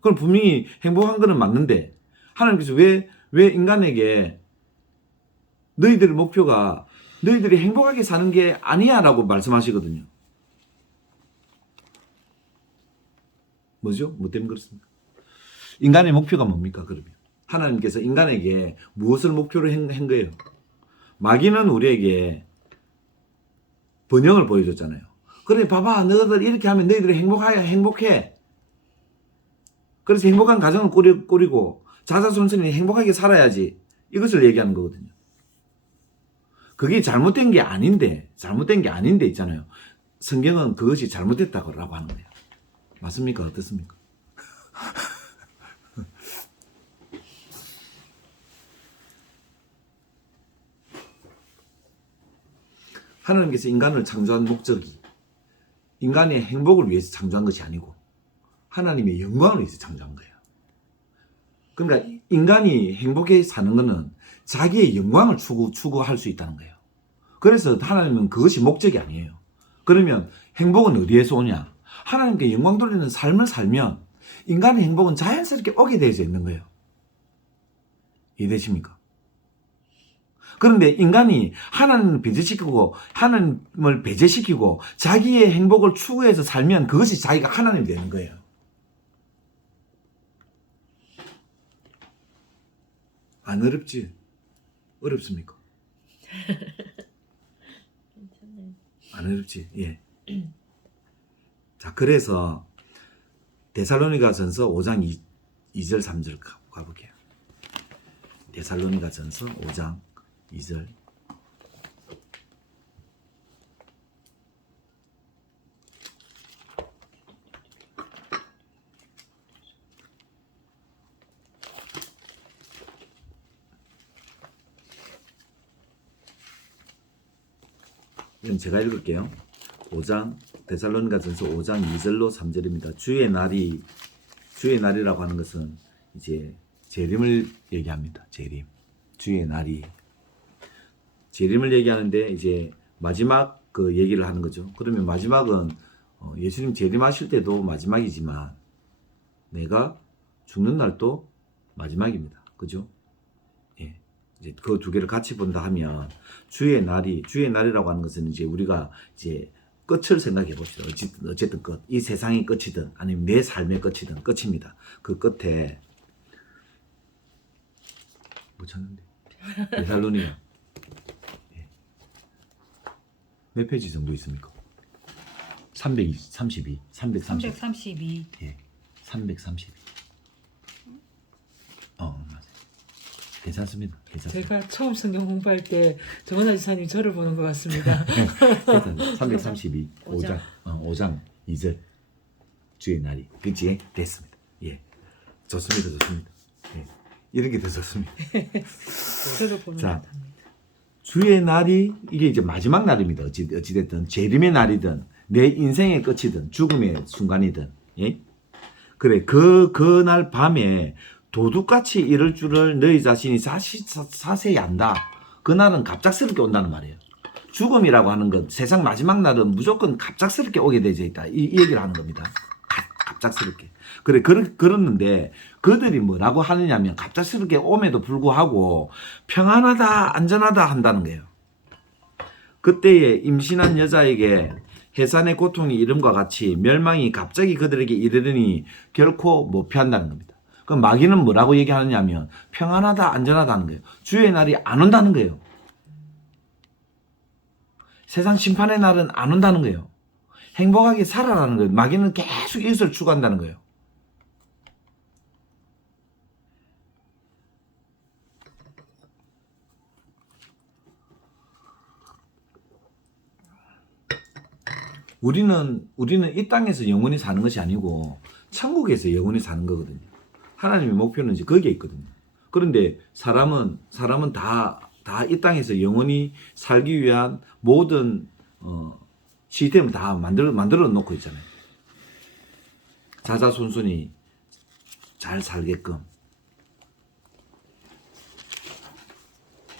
그럼 분명히 행복한 거는 맞는데 하나님께서 왜 인간에게 너희들의 목표가 너희들이 행복하게 사는 게 아니야 라고 말씀하시거든요. 뭐죠? 뭐 때문에 그렇습니까? 인간의 목표가 뭡니까 그러면? 하나님께서 인간에게 무엇을 목표로 한 거예요? 마귀는 우리에게 번영을 보여줬잖아요. 그래 봐봐 너희들 이렇게 하면 너희들이 행복해. 그래서 행복한 가정을 꾸리고 자자손손이 행복하게 살아야지. 이것을 얘기하는 거거든요. 그게 잘못된 게 아닌데 있잖아요. 성경은 그것이 잘못됐다고 하는 거예요. 맞습니까? 어떻습니까? 하나님께서 인간을 창조한 목적이 인간의 행복을 위해서 창조한 것이 아니고 하나님의 영광을 위해서 창조한 거예요. 그러니까 인간이 행복해 사는 것은 자기의 영광을 추구할 수 있다는 거예요. 그래서 하나님은 그것이 목적이 아니에요. 그러면 행복은 어디에서 오냐? 하나님께 영광 돌리는 삶을 살면 인간의 행복은 자연스럽게 오게 되어져 있는 거예요. 이해되십니까? 그런데 인간이 하나님을 배제시키고 하나님을 배제시키고 자기의 행복을 추구해서 살면 그것이 자기가 하나님이 되는 거예요. 안 어렵지? 어렵습니까? 괜찮아요. 안 어렵지? 예. 자, 그래서 데살로니가전서 5장 2절 3절 가볼게요. 데살로니가전서 5장 2절. 이건 제가 읽을게요. 5장 데살로니가전서 5장 2절로 3절입니다. 주의 날이라고 하는 것은 이제 재림을 얘기합니다. 재림. 주의 날이 재림을 얘기하는데 이제 마지막 그 얘기를 하는 거죠. 그러면 마지막은 예수님 재림하실 때도 마지막이지만 내가 죽는 날도 마지막입니다. 그죠? 예. 이제 그 두 개를 같이 본다 하면 주의 날이라고 하는 것은 이제 우리가 이제 끝을 생각해 봅시다. 어쨌든 끝. 이 세상의 끝이든 아니면 내 삶의 끝이든 끝입니다. 그 끝에 뭐 찾는데? 데살로니가 예. 몇 페이지 정도 있습니까? 332. 예. 332. 맞아요. 괜찮습니다. 제가 처음 성경 공부할 때 정원아 지사님 저를 보는 것 같습니다. 332. 5장 2절. 주의 날이. 그치? 됐습니다. 예. 좋습니다. 예. 이런 게 더 좋습니다. 저도 보는 것 자, 같습니다. 주의 날이 이게 이제 마지막 날입니다. 어찌됐든 재림의 날이든 내 인생의 끝이든 죽음의 순간이든 예? 그래 그날 밤에 도둑같이 이럴 줄을 너희 자신이 자세히 안다. 그날은 갑작스럽게 온다는 말이에요. 죽음이라고 하는 건 세상 마지막 날은 무조건 갑작스럽게 오게 되어 있다. 이 얘기를 하는 겁니다. 갑작스럽게. 그래 그랬는데 그들이 뭐라고 하느냐면 갑작스럽게 옴에도 불구하고 평안하다 안전하다 한다는 거예요. 그때에 임신한 여자에게 해산의 고통이 이름과 같이 멸망이 갑자기 그들에게 이르르니 결코 못 피한다는 겁니다. 그럼 마귀는 뭐라고 얘기하느냐면 평안하다 안전하다 하는 거예요. 주의 날이 안 온다는 거예요. 세상 심판의 날은 안 온다는 거예요. 행복하게 살아라는 거예요. 마귀는 계속 이것을 추구한다는 거예요. 우리는 이 땅에서 영원히 사는 것이 아니고 천국에서 영원히 사는 거거든요. 하나님의 목표는 이제 거기에 있거든요. 그런데 사람은 다 이 땅에서 영원히 살기 위한 모든 시스템을 다 만들어 놓고 있잖아요. 자자손손이 잘 살게끔.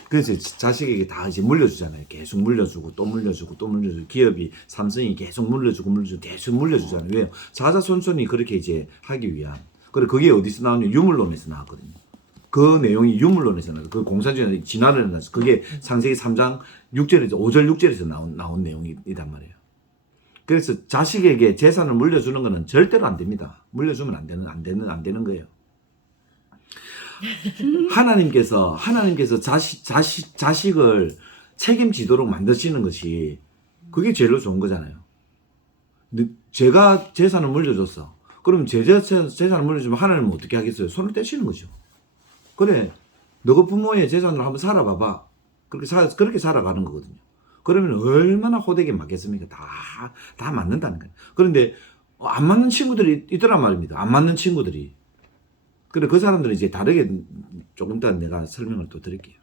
그래서 자식에게 다 이제 물려주잖아요. 계속 물려주고 또 물려주고 또 물려주고 기업이 삼성이 계속 물려주고 계속 물려주잖아요. 왜요? 자자손손이 그렇게 이제 하기 위한. 그래 그게 어디서 나오냐? 유물론에서 나왔거든요. 그 내용이 유물론에서 나왔어요. 그 공산주의 진화를 해놨어요. 그게 창세기 3장 6절에서 5절 6절에서 나온 내용이란 말이에요. 그래서 자식에게 재산을 물려주는 것은 절대로 안 됩니다. 물려주면 안 되는 거예요. 하나님께서 자식을 책임지도록 만드시는 것이 그게 제일 좋은 거잖아요. 근데 제가 재산을 물려줬어. 그럼 제 재산을 물려주면 하나님은 어떻게 하겠어요? 손을 떼시는 거죠. 그래, 너가 부모의 재산으로 한번 살아봐봐. 그렇게 살아가는 거거든요. 그러면 얼마나 호되게 맞겠습니까? 다 맞는다는 거예요. 그런데 안 맞는 친구들이 있더란 말입니다. 안 맞는 친구들이. 그래 그 사람들은 이제 다르게 조금 이따 내가 설명을 또 드릴게요.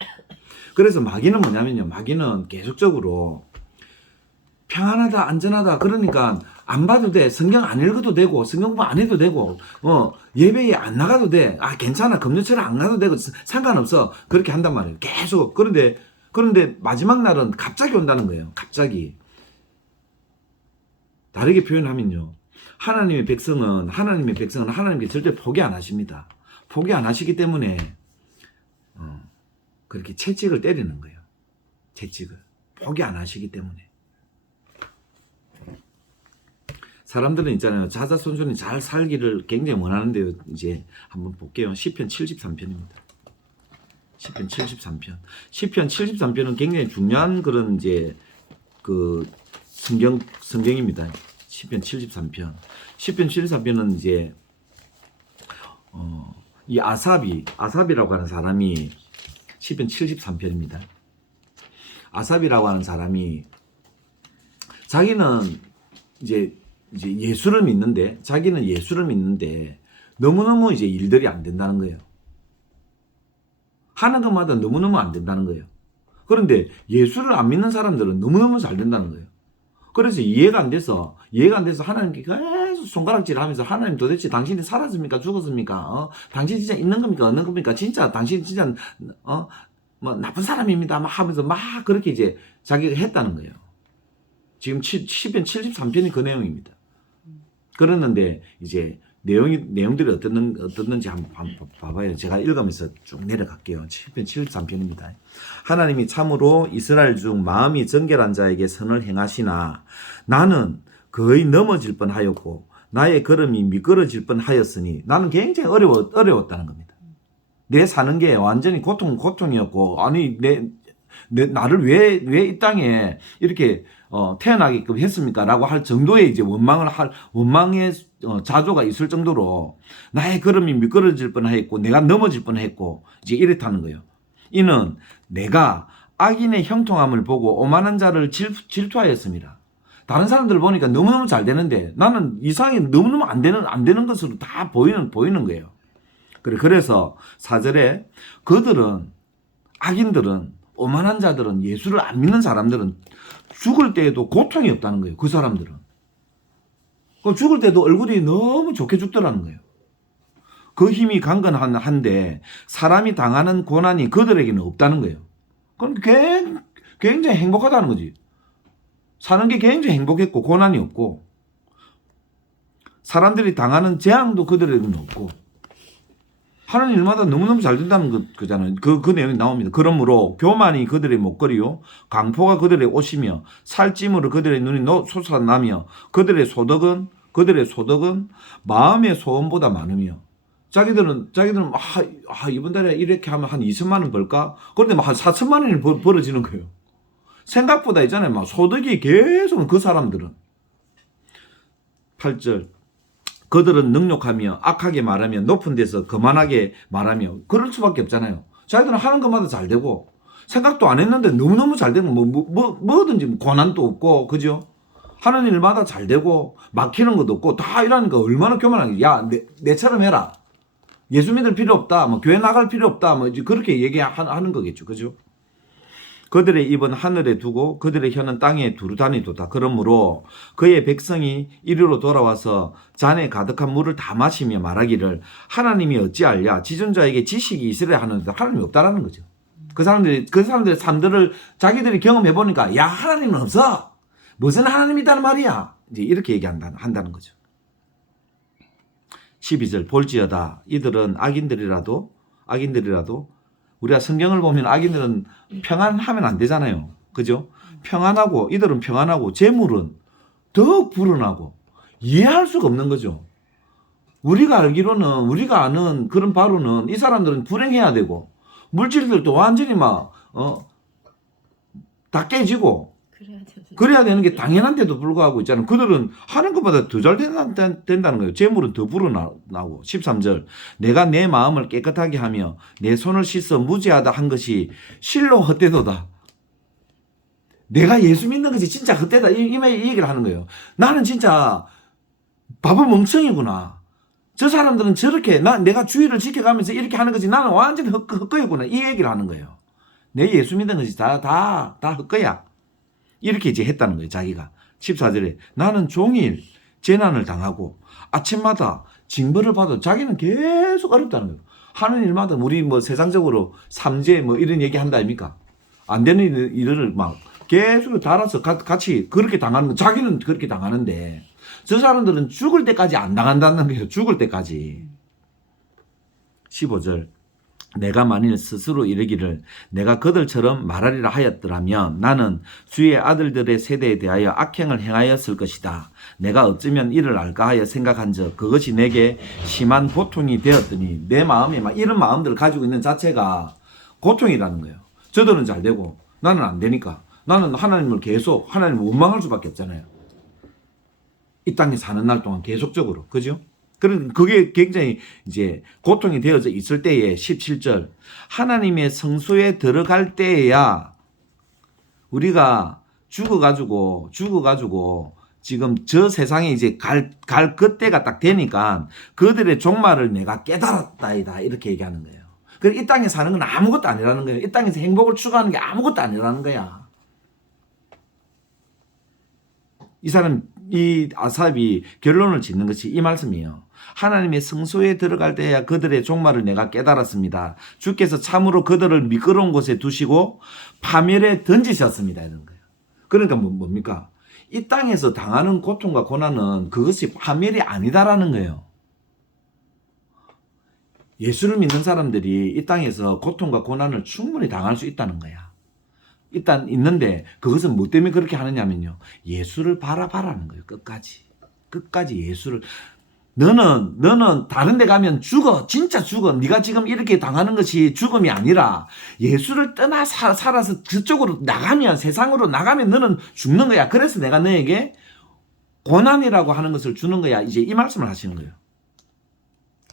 그래서 마귀는 뭐냐면요. 마귀는 계속적으로 평안하다, 안전하다. 그러니까 안 봐도 돼. 성경 안 읽어도 되고, 성경 공부 안 해도 되고, 예배에 안 나가도 돼. 아, 괜찮아. 금요철에 안 가도 되고, 상관없어. 그렇게 한단 말이에요. 계속. 그런데 마지막 날은 갑자기 온다는 거예요. 갑자기. 다르게 표현하면요. 하나님의 백성은 하나님께 절대 포기 안 하십니다. 포기 안 하시기 때문에, 그렇게 채찍을 때리는 거예요. 채찍을. 포기 안 하시기 때문에. 사람들은 있잖아요. 자자손손이 잘 살기를 굉장히 원하는데요. 이제 한번 볼게요. 시편 73편입니다. 시편 73편. 시편 73편은 굉장히 중요한 그런 이제 그 성경입니다. 시편 73편. 시편 73편은 이제 이 아삽이라고 하는 사람이 시편 73편입니다. 아삽이라고 하는 사람이 자기는 이제 예수를 믿는데 너무너무 이제 일들이 안 된다는 거예요. 하는 것마다 너무너무 안 된다는 거예요. 그런데 예수를 안 믿는 사람들은 너무너무 잘 된다는 거예요. 그래서 이해가 안 돼서 하나님께 계속 손가락질 하면서 하나님 도대체 당신이 살았습니까? 죽었습니까? 당신 진짜 있는 겁니까? 없는 겁니까? 진짜 당신 진짜 뭐 나쁜 사람입니다. 막 하면서 막 그렇게 이제 자기가 했다는 거예요. 지금 시편 73편이 그 내용입니다. 그랬는데 이제 내용들이 어떻는지 한번 봐봐요. 제가 읽으면서 쭉 내려갈게요. 시편 73편입니다. 하나님이 참으로 이스라엘 중 마음이 정결한 자에게 선을 행하시나 나는 거의 넘어질 뻔하였고 나의 걸음이 미끄러질 뻔하였으니 나는 굉장히 어려웠다는 겁니다. 내 사는 게 완전히 고통이었고 아니 나를 왜 이 땅에 이렇게 태어나게끔 했습니까? 라고 할 정도의 이제 원망의 자조가 있을 정도로 나의 걸음이 미끄러질 뻔했고 내가 넘어질 뻔했고 이제 이랬다는 거예요. 이는 내가 악인의 형통함을 보고 오만한 자를 질투하였습니다. 다른 사람들 보니까 너무너무 잘 되는데 나는 이상하게 너무너무 안 되는 것으로 다 보이는 거예요. 그래서 4절에 악인들은 오만한 자들은 예수를 안 믿는 사람들은 죽을 때에도 고통이 없다는 거예요. 그 사람들은. 죽을 때도 얼굴이 너무 좋게 죽더라는 거예요. 그 힘이 강건한데 사람이 당하는 고난이 그들에게는 없다는 거예요. 그럼 굉장히 행복하다는 거지. 사는 게 굉장히 행복했고 고난이 없고 사람들이 당하는 재앙도 그들에게는 없고 하는 일마다 너무너무 잘 된다는 거잖아요. 그 내용이 나옵니다. 그러므로 교만이 그들의 목걸이요 강포가 그들의 옷이며 살찜으로 그들의 눈이 솟아나며 그들의 소득은 마음의 소원보다 많으며 자기들은 이번 달에 이렇게 하면 한 2천만 원 벌까? 그런데 막 한 4천만 원이 벌어지는 거예요. 생각보다 있잖아요. 막 소득이 계속 그 사람들은. 8절 그들은 능욕하며 악하게 말하며 높은 데서 거만하게 말하며 그럴 수밖에 없잖아요. 자기들은 하는 것마다 잘 되고 생각도 안 했는데 너무너무 잘 되고 뭐든지 고난도 없고 그죠? 하는 일마다 잘 되고 막히는 것도 없고 다 이러니까 얼마나 교만하게 야 내처럼 해라. 예수 믿을 필요 없다. 뭐 교회 나갈 필요 없다. 뭐 이제 그렇게 얘기하는 거겠죠. 그죠? 그들의 입은 하늘에 두고 그들의 혀는 땅에 두루 다니도다. 그러므로 그의 백성이 이리로 돌아와서 잔에 가득한 물을 다 마시며 말하기를 하나님이 어찌알랴 지존자에게 지식이 있으려 하는데 하나님이 없다라는 거죠. 그 사람들의 삶들을 자기들이 경험해 보니까 야 하나님은 없어. 무슨 하나님이 있다는 말이야. 이제 이렇게 한다는 거죠. 12절 볼지어다 이들은 악인들이라도 우리가 성경을 보면 악인들은 평안하면 안 되잖아요. 그죠? 이들은 평안하고 재물은 더욱 불어나고 이해할 수가 없는 거죠. 우리가 아는 그런 바로는 이 사람들은 불행해야 되고 물질들도 완전히 다 깨지고 그래야 되는 게 당연한데도 불구하고 있잖아요. 그들은 하는 것보다 더 잘 된다는 거예요. 재물은 더 불어나고 13절 내가 내 마음을 깨끗하게 하며 내 손을 씻어 무죄하다 한 것이 실로 헛되도다. 내가 예수 믿는 것이 진짜 헛되다 이 얘기를 하는 거예요. 나는 진짜 바보 멍청이구나. 저 사람들은 저렇게 내가 주의를 지켜가면서 이렇게 하는 것이 나는 완전히 헛거였구나 이 얘기를 하는 거예요. 내 예수 믿는 것이 다 헛거야. 이렇게 이제 했다는 거예요. 자기가 14절에 나는 종일 재난을 당하고 아침마다 징벌을 받아. 자기는 계속 어렵다는 거예요. 하는 일마다 우리 뭐 세상적으로 삼재 뭐 이런 얘기 한다 아닙니까? 안 되는 일을 막 계속 달아서 같이 그렇게 당하는 거. 자기는 그렇게 당하는데 저 사람들은 죽을 때까지 안 당한다는 거예요. 죽을 때까지. 15절 내가 만일 스스로 이르기를 내가 그들처럼 말하리라 하였더라면 나는 주의 아들들의 세대에 대하여 악행을 행하였을 것이다. 내가 어쩌면 이를 알까 하여 생각한 적 그것이 내게 심한 고통이 되었더니 내 마음에 막 이런 마음들을 가지고 있는 자체가 고통이라는 거예요. 저들은 잘 되고 나는 안 되니까 나는 하나님을 계속 하나님을 원망할 수밖에 없잖아요. 이 땅에 사는 날 동안 계속적으로. 그죠? 그게 굉장히 이제 고통이 되어져 있을 때에 17절 하나님의 성소에 들어갈 때에야 우리가 죽어가지고 지금 저 세상에 이제 갈 그때가 딱 되니까 그들의 종말을 내가 깨달았다이다 이렇게 얘기하는 거예요. 그래서 이 땅에 사는 건 아무것도 아니라는 거예요. 이 땅에서 행복을 추구하는 게 아무것도 아니라는 거야. 이 아삽이 결론을 짓는 것이 이 말씀이에요. 하나님의 성소에 들어갈 때야 그들의 종말을 내가 깨달았습니다. 주께서 참으로 그들을 미끄러운 곳에 두시고 파멸에 던지셨습니다. 이런 거예요. 그러니까 뭡니까? 이 땅에서 당하는 고통과 고난은 그것이 파멸이 아니다라는 거예요. 예수를 믿는 사람들이 이 땅에서 고통과 고난을 충분히 당할 수 있다는 거야. 일단 있는데 그것은 뭐 때문에 그렇게 하느냐면요. 예수를 바라봐라는 거예요. 끝까지 예수를. 너는 다른 데 가면 죽어. 진짜 죽어. 네가 지금 이렇게 당하는 것이 죽음이 아니라 예수를 떠나 살아서 그쪽으로 나가면 세상으로 나가면 너는 죽는 거야. 그래서 내가 너에게 고난이라고 하는 것을 주는 거야. 이제 이 말씀을 하시는 거예요.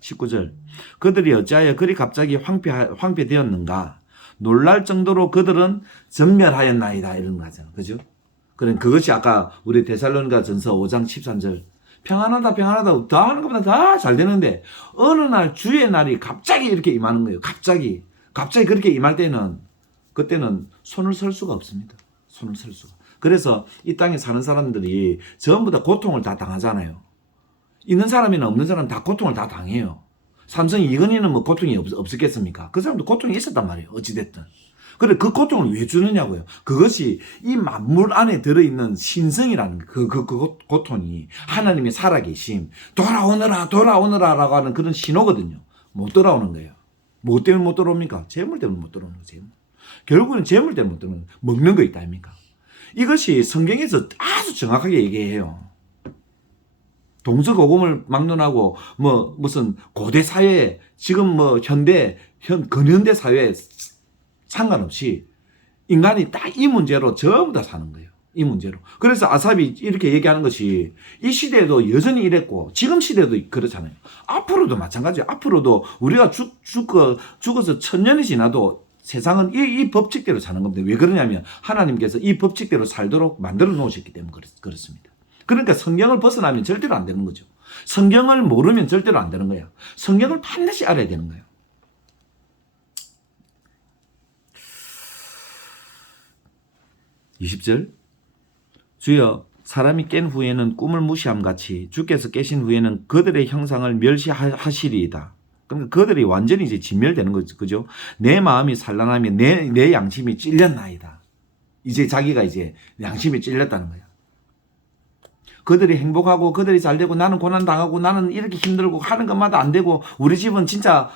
19절 그들이 어찌하여 그리 갑자기 황폐되었는가 놀랄 정도로 그들은 전멸하였나이다 이런 거잖아. 그죠? 그것이 아까 우리 데살로니가 전서 5장 13절 평안하다 다 하는 것보다 다 잘 되는데 어느 날 주의 날이 갑자기 이렇게 임하는 거예요. 갑자기 그렇게 임할 때는 그때는 손을 쓸 수가 없습니다. 손을 쓸 수가. 그래서 이 땅에 사는 사람들이 전부 다 고통을 다 당하잖아요. 있는 사람이나 없는 사람 다 고통을 다 당해요. 삼성 이건희는 뭐 고통이 없었겠습니까? 그 사람도 고통이 있었단 말이에요. 어찌됐든. 그래, 그 고통을 왜 주느냐고요. 그것이 이 만물 안에 들어있는 신성이라는 그 고통이 하나님의 살아계심, 돌아오너라 라고 하는 그런 신호거든요. 못 돌아오는 거예요. 뭐 때문에 못 돌아옵니까? 재물 때문에 못 돌아오는 거예요. 결국은 재물 때문에 못 돌아오는 거예요. 먹는 거 있다 아닙니까? 이것이 성경에서 아주 정확하게 얘기해요. 동서고금을 막론하고 무슨 고대 사회 지금 근현대 사회에 상관없이 인간이 딱 이 문제로 전부 다 사는 거예요. 이 문제로. 그래서 아삽이 이렇게 얘기하는 것이 이 시대에도 여전히 이랬고 지금 시대도 그렇잖아요. 앞으로도 마찬가지예요. 앞으로도 우리가 죽어서 1000년이 지나도 세상은 이 법칙대로 사는 겁니다. 왜 그러냐면 하나님께서 이 법칙대로 살도록 만들어 놓으셨기 때문에 그렇습니다. 그러니까 성경을 벗어나면 절대로 안 되는 거죠. 성경을 모르면 절대로 안 되는 거예요. 성경을 반드시 알아야 되는 거예요. 20절 주여 사람이 깬 후에는 꿈을 무시함 같이 주께서 깨신 후에는 그들의 형상을 멸시하시리이다. 그러니까 그들이 완전히 이제 진멸되는 거죠. 그죠? 내 마음이 산란하며 내 양심이 찔렸나이다. 이제 자기가 이제 양심이 찔렸다는 거야. 그들이 행복하고 그들이 잘 되고 나는 고난 당하고 나는 이렇게 힘들고 하는 것마다 안 되고 우리 집은 진짜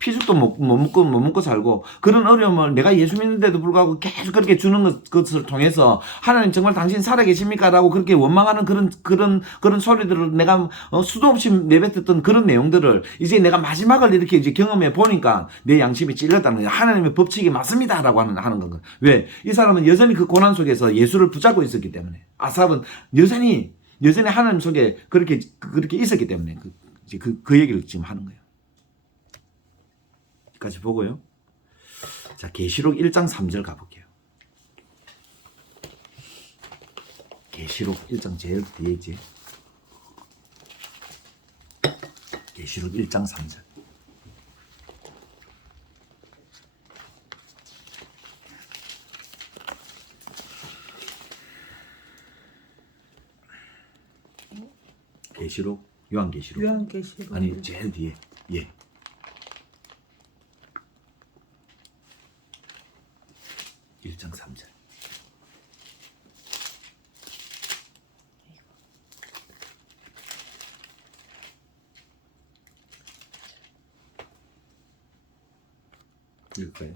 피죽도 못 먹고 살고 그런 어려움을 내가 예수 믿는데도 불구하고 계속 그렇게 주는 것을 통해서 하나님 정말 당신 살아계십니까? 라고 그렇게 원망하는 그런 소리들을 내가 수도 없이 내뱉었던 그런 내용들을 이제 내가 마지막을 이렇게 이제 경험해 보니까 내 양심이 찔렸다는 거예요. 하나님의 법칙이 맞습니다. 라고 하는 건가. 왜? 이 사람은 여전히 그 고난 속에서 예수를 붙잡고 있었기 때문에 아삽은 여전히 하나님 속에 그렇게 있었기 때문에 그 얘기를 지금 하는 거예요. 여기까지 보고요. 자, 계시록 1장 3절 가볼게요. 계시록 1장 제일 뒤에 있지. 계시록 1장 3절. 계시록, 요한계시록. 요한계시록. 아니 제일 뒤에. 예. 1장 3절. 읽을까요?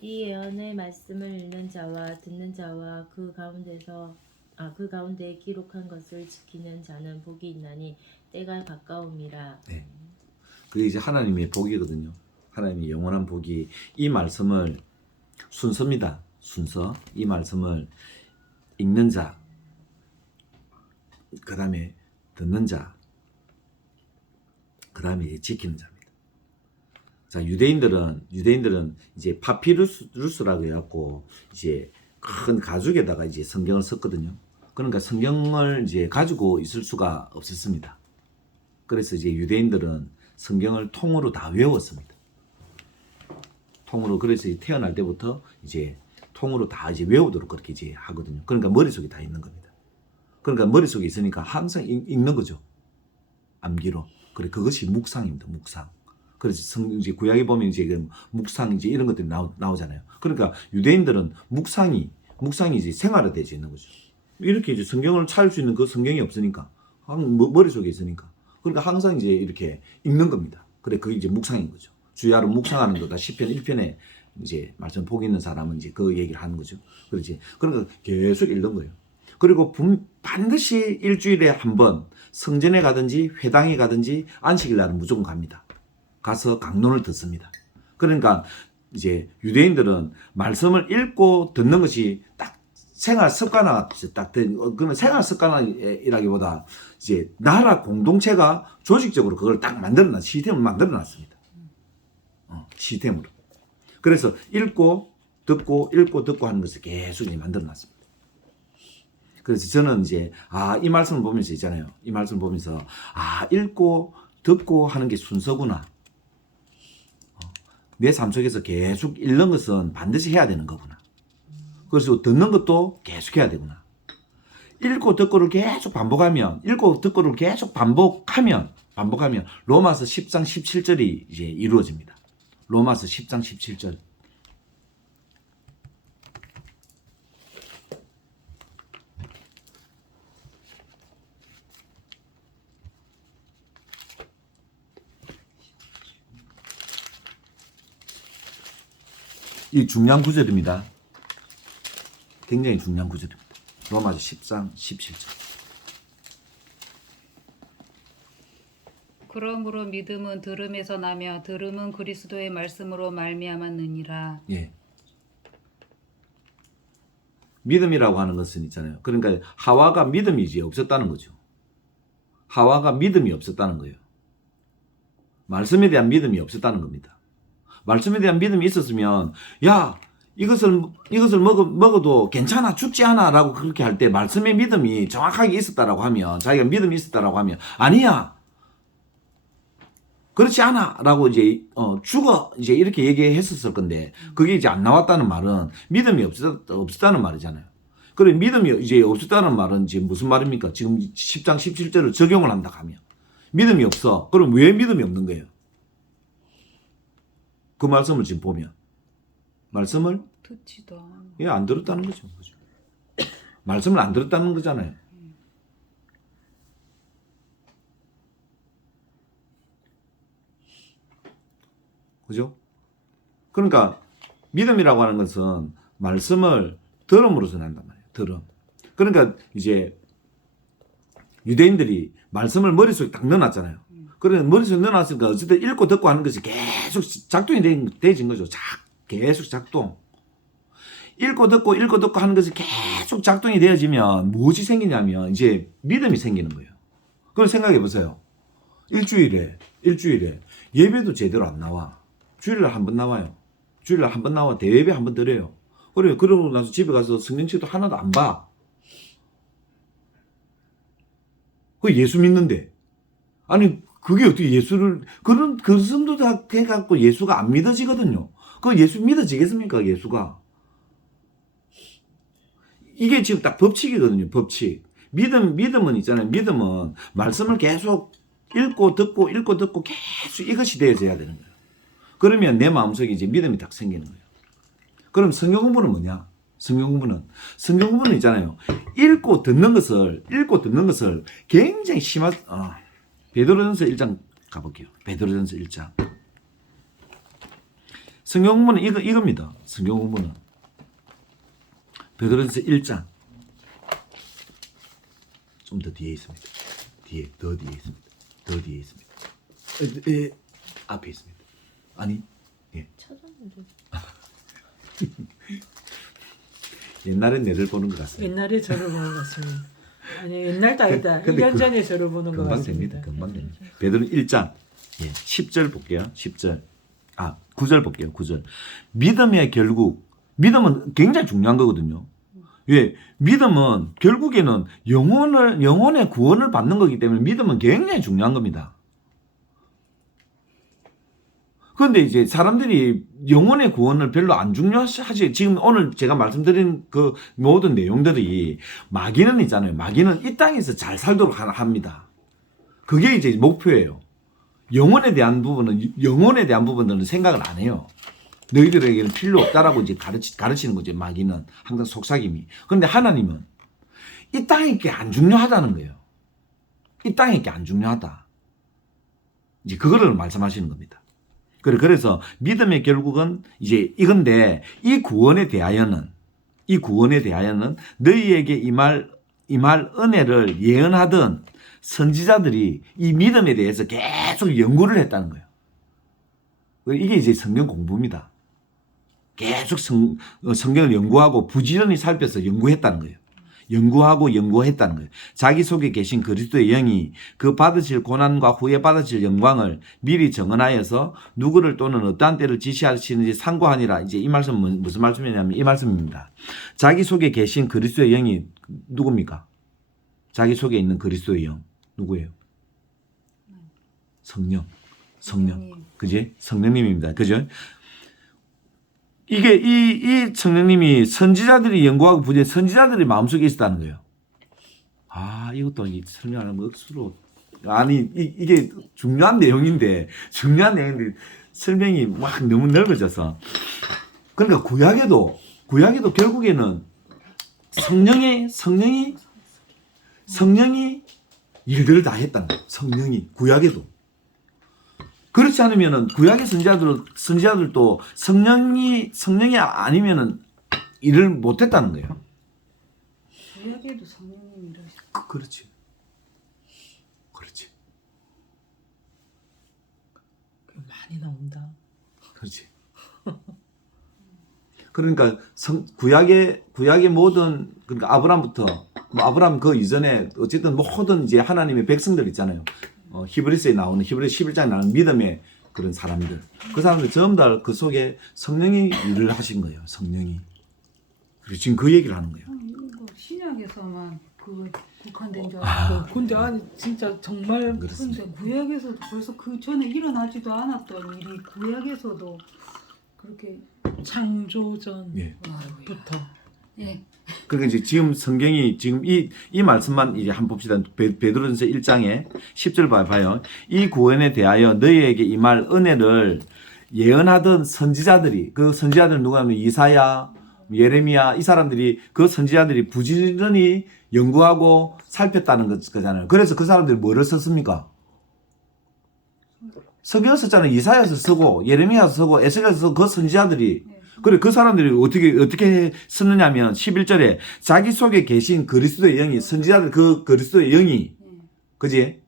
이 예언의 말씀을 읽는 자와 듣는 자와 그 가운데에 기록한 것을 지키는 자는 복이 있나니 때가 가까움이라. 네. 그게 이제 하나님의 복이거든요. 하나님의 영원한 복이 이 말씀을 순서입니다. 순서. 이 말씀을 읽는 자, 그 다음에 듣는 자, 그 다음에 지키는 자입니다. 자, 유대인들은 이제 파피루스라고 해갖고 이제 큰 가죽에다가 이제 성경을 썼거든요. 그러니까 성경을 이제 가지고 있을 수가 없었습니다. 그래서 이제 유대인들은 성경을 통으로 다 외웠습니다. 통으로. 그래서 태어날 때부터 이제 통으로 다 이제 외우도록 그렇게 이제 하거든요. 그러니까 머릿속에 다 있는 겁니다. 그러니까 머릿속에 있으니까 항상 읽는 거죠. 암기로. 그래, 그것이 묵상입니다. 묵상. 그래서 이제 구약에 보면 이제 그 묵상 이제 이런 것들이 나오잖아요. 그러니까 유대인들은 묵상이 이제 생활화되어 있는 거죠. 이렇게 이제 성경을 찾을 수 있는 그 성경이 없으니까, 머릿속에 있으니까. 그러니까 항상 이제 이렇게 읽는 겁니다. 그래, 그게 이제 묵상인 거죠. 주야로 묵상하는 거다. 시편 1편에 이제 말씀 복 있는 사람은 이제 그 얘기를 하는 거죠. 그렇지. 그러니까 계속 읽는 거예요. 그리고 반드시 일주일에 한 번 성전에 가든지 회당에 가든지 안식일 날은 무조건 갑니다. 가서 강론을 듣습니다. 그러니까 이제 유대인들은 말씀을 읽고 듣는 것이 딱 생활 습관화 딱 된, 그러면 생활 습관화이라기보다 이제 나라 공동체가 조직적으로 그걸 딱 시스템을 만들어 놨습니다. 시스템으로. 그래서 읽고 듣고 하는 것을 계속 만들어 놨습니다. 그래서 저는 이제 이 말씀을 보면서 있잖아요. 이 말씀을 보면서 읽고 듣고 하는 게 순서구나. 내 삶 속에서 계속 읽는 것은 반드시 해야 되는 거구나. 그래서 듣는 것도 계속 해야 되구나. 읽고 듣고를 계속 반복하면 로마서 10장 17절이 이제 이루어집니다. 로마서 10장 17절. 이 중요한 구절입니다. 굉장히 중요한 구절입니다. 로마서 10장 17절. 그러므로 믿음은 들음에서 나며 들음은 그리스도의 말씀으로 말미암았느니라. 예. 믿음이라고 하는 것은 있잖아요. 그러니까 하와가 믿음이 이제 없었다는 거죠. 하와가 믿음이 없었다는 거예요. 말씀에 대한 믿음이 없었다는 겁니다. 말씀에 대한 믿음이 있었으면 이것을 먹어도 괜찮아, 죽지 않아 라고 그렇게 할 때 말씀의 믿음이 정확하게 있었다라고 하면, 자기가 믿음이 있었다라고 하면 아니야, 그렇지 않아 라고 이제 죽어 이제 이렇게 얘기했었을 건데, 그게 이제 안 나왔다는 말은 믿음이 없었다는 말이잖아요. 그래, 믿음이 이제 없었다는 말은 이제 무슨 말입니까? 지금 10장 17절을 적용을 한다 하면 믿음이 없어. 그럼 왜 믿음이 없는 거예요? 그 말씀을 지금 보면 말씀을 듣지도 않아. 안 들었다는 거죠. 말씀을 안 들었다는 거잖아요. 그죠? 그러니까 믿음이라고 하는 것은 말씀을 들음으로써 난단 말이에요. 들음. 그러니까 이제 유대인들이 말씀을 머릿속에 딱 넣어놨잖아요. 그러면 머릿속에 넣어놨으니까 어쨌든 읽고 듣고 하는 것이 계속 작동이 되어진 거죠. 계속 작동. 읽고 듣고 하는 것이 계속 작동이 되어지면 무엇이 생기냐면 이제 믿음이 생기는 거예요. 그걸 생각해 보세요. 일주일에 예배도 제대로 안 나와. 주일날 한 번 나와요. 주일날 한 번 나와 대예배 한 번 드려요. 그래, 그러고 나서 집에 가서 성경책도 하나도 안 봐. 그 예수 믿는데. 아니, 그게 어떻게 예수를, 그 정도 다 해갖고 예수가 안 믿어지거든요. 그 예수 믿어지겠습니까, 예수가? 이게 지금 딱 법칙이거든요, 법칙. 믿음은 있잖아요. 믿음은 말씀을 계속 읽고 듣고 계속 이것이 되어져야 되는 거예요. 그러면 내 마음속에 이제 믿음이 딱 생기는 거예요. 그럼 성경 공부는 뭐냐? 성경 공부는 있잖아요. 읽고 듣는 것을 굉장히 베드로전서 1장 가볼게요. 베드로전서 1장. 성경 공부는 이겁니다. 성경 공부는 베드로전서 1장. 좀 더 뒤에 있습니다. 더 뒤에 있습니다. 앞에 있습니다. 아니, 예. 찾았는데. 옛날엔 내를 보는 것 같습니다. 옛날에 저를 보는 것 같습니다. 아니 옛날도 아니다. 근데 1년 전에 저를 보는 것 금방 같습니다. 됩니다. 금방 됩니다. 베드로 1장 10절 볼게요. 10절. 9절 볼게요. 9절. 믿음은 굉장히 중요한 거거든요. 왜? 믿음은 결국에는 영혼의 구원을 받는 거기 때문에 믿음은 굉장히 중요한 겁니다. 그런데 이제 사람들이 영혼의 구원을 별로 안 중요하지. 지금 오늘 제가 말씀드린 그 모든 내용들이 마귀는 있잖아요. 마귀는 이 땅에서 잘 살도록 합니다. 그게 이제 목표예요. 영혼에 대한 부분들은 생각을 안 해요. 너희들에게는 필요 없다라고 이제 가르치는 거죠. 마귀는 항상 속삭임이. 그런데 하나님은 이 땅에 게 안 중요하다는 거예요. 이 땅에 게 안 중요하다. 이제 그거를 말씀하시는 겁니다. 그래서 믿음의 결국은 이제 이건데 이 구원에 대하여는 너희에게 임할 은혜를 예언하던 선지자들이 이 믿음에 대해서 계속 연구를 했다는 거예요. 이게 이제 성경 공부입니다. 계속 성경을 연구하고 부지런히 살펴서 연구했다는 거예요. 연구했다는 거예요. 자기 속에 계신 그리스도의 영이 그 받으실 고난과 후에 받으실 영광을 미리 정언하여서 누구를 또는 어떠한 때를 지시하시는지 상고하니라. 이제 이 말씀은 무슨 말씀이냐면 이 말씀입니다. 자기 속에 계신 그리스도의 영이 누굽니까? 자기 속에 있는 그리스도의 영 누구예요? 성령. 그지? 성령님입니다. 그죠? 이게 이 성령님이 선지자들이 연구하고 부재 선지자들이 마음속에 있었다는 거예요. 이것도 설명하는 억수로 이게 중요한 내용인데 설명이 막 너무 넓어져서 그러니까 구약에도 결국에는 성령이 일들을 다 했다는 거예요. 성령이 구약에도. 그렇지 않으면은 구약의 선지자들도 성령이 아니면은 일을 못했다는 거예요. 구약에도 성령님이 이러셨어요. 그렇지. 많이 나온다. 그렇지. 그러니까 구약의 모든 그러니까 아브라함부터 아브라함 그 이전에 어쨌든 모든 이제 하나님의 백성들 있잖아요. 히브리서에 나오는 히브리서 11장에 나오는 믿음의 그런 사람들. 그 사람들 전부 다 그 속에 성령이 일을 하신 거예요. 성령이. 그리고 지금 그 얘기를 하는 거예요. 이거 신약에서만 그 국한된 줄 알았어요. 근데 진짜 정말 그렇습니다. 근데 구약에서도 벌써 그 전에 일어나지도 않았던 일이 구약에서도 그렇게 창조전부터 예. 예. 그러니까 이제 지금 성경이 지금 이 말씀만 이제 한번 봅시다. 베드로전서 1장에 10절 봐요. 이 구원에 대하여 너희에게 임할 은혜를 예언하던 선지자들이 그 선지자들은 누구냐면 이사야, 예레미야 이 사람들이 그 선지자들이 부지런히 연구하고 살폈다는 거잖아요. 그래서 그 사람들이 뭐를 썼습니까? 성경 썼잖아요. 이사야서 쓰고 예레미야서 쓰고 에스겔서 쓰고 그 선지자들이 그래 그 사람들이 어떻게 쓰느냐면 11절에 자기 속에 계신 그리스도의 영이 선지자들 그 그리스도의 영이 그지?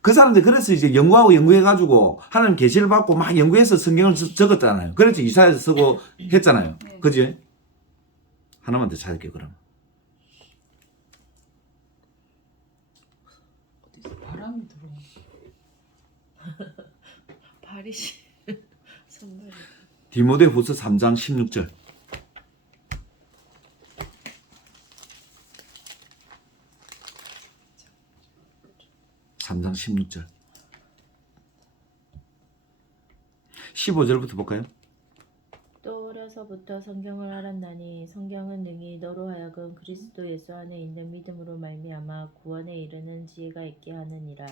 그 사람들 그래서 이제 연구해가지고 하나님 계시를 받고 막 연구해서 성경을 적었잖아요. 그래서 이사야서 쓰고 했잖아요. 그지? 하나만 더 찾을게요 그럼. 어디서 바람이 들어. 파리시 선물. 디모데후서 3장 16절. (3장 16절) 15절부터 볼까요? 또 어려서 태초에서부터 성경을 알았나니 성경은 능히 너로 하여금 그리스도 예수 안에 있는 믿음으로 말미암아 구원에 이르는 지혜가 있게 하느니라.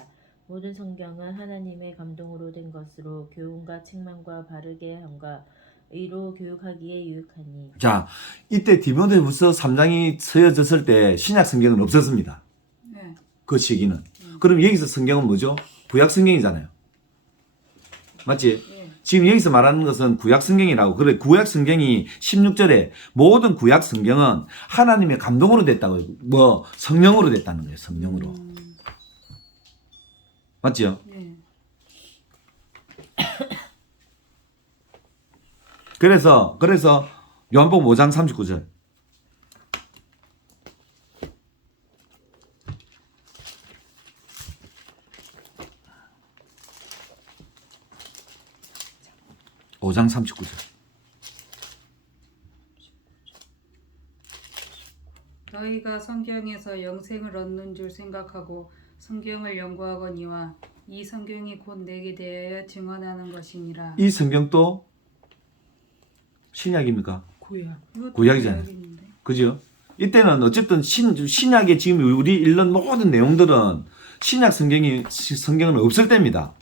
모든 성경은 하나님의 감동으로 된 것으로 교훈과 책망과 바르게 함과 의로 교육하기에 유익하니. 자, 이때 디모데후서 3장이 쓰여졌을 때 신약 성경은 없었습니다. 네. 그 시기는. 그럼 여기서 성경은 뭐죠? 구약 성경이잖아요. 맞지? 네. 지금 여기서 말하는 것은 구약 성경이라고. 그래, 구약 성경이 16절에 모든 구약 성경은 하나님의 감동으로 됐다고. 뭐 성령으로 됐다는 거예요. 성령으로. 맞죠? 네. 그래서 요한복음 5장 39절. 오장 39절. 너희가 성경에서 영생을 얻는 줄 생각하고 성경을 연구하거니와 이 성경이 곧 내게 대하여 증언하는 것이니라. 이 성경도 신약입니까? 구약. 이것도 구약이잖아요. 구약인데. 그죠? 이때는 어쨌든 신약의 지금 우리 읽는 모든 내용들은 신약 성경은 없을 때입니다.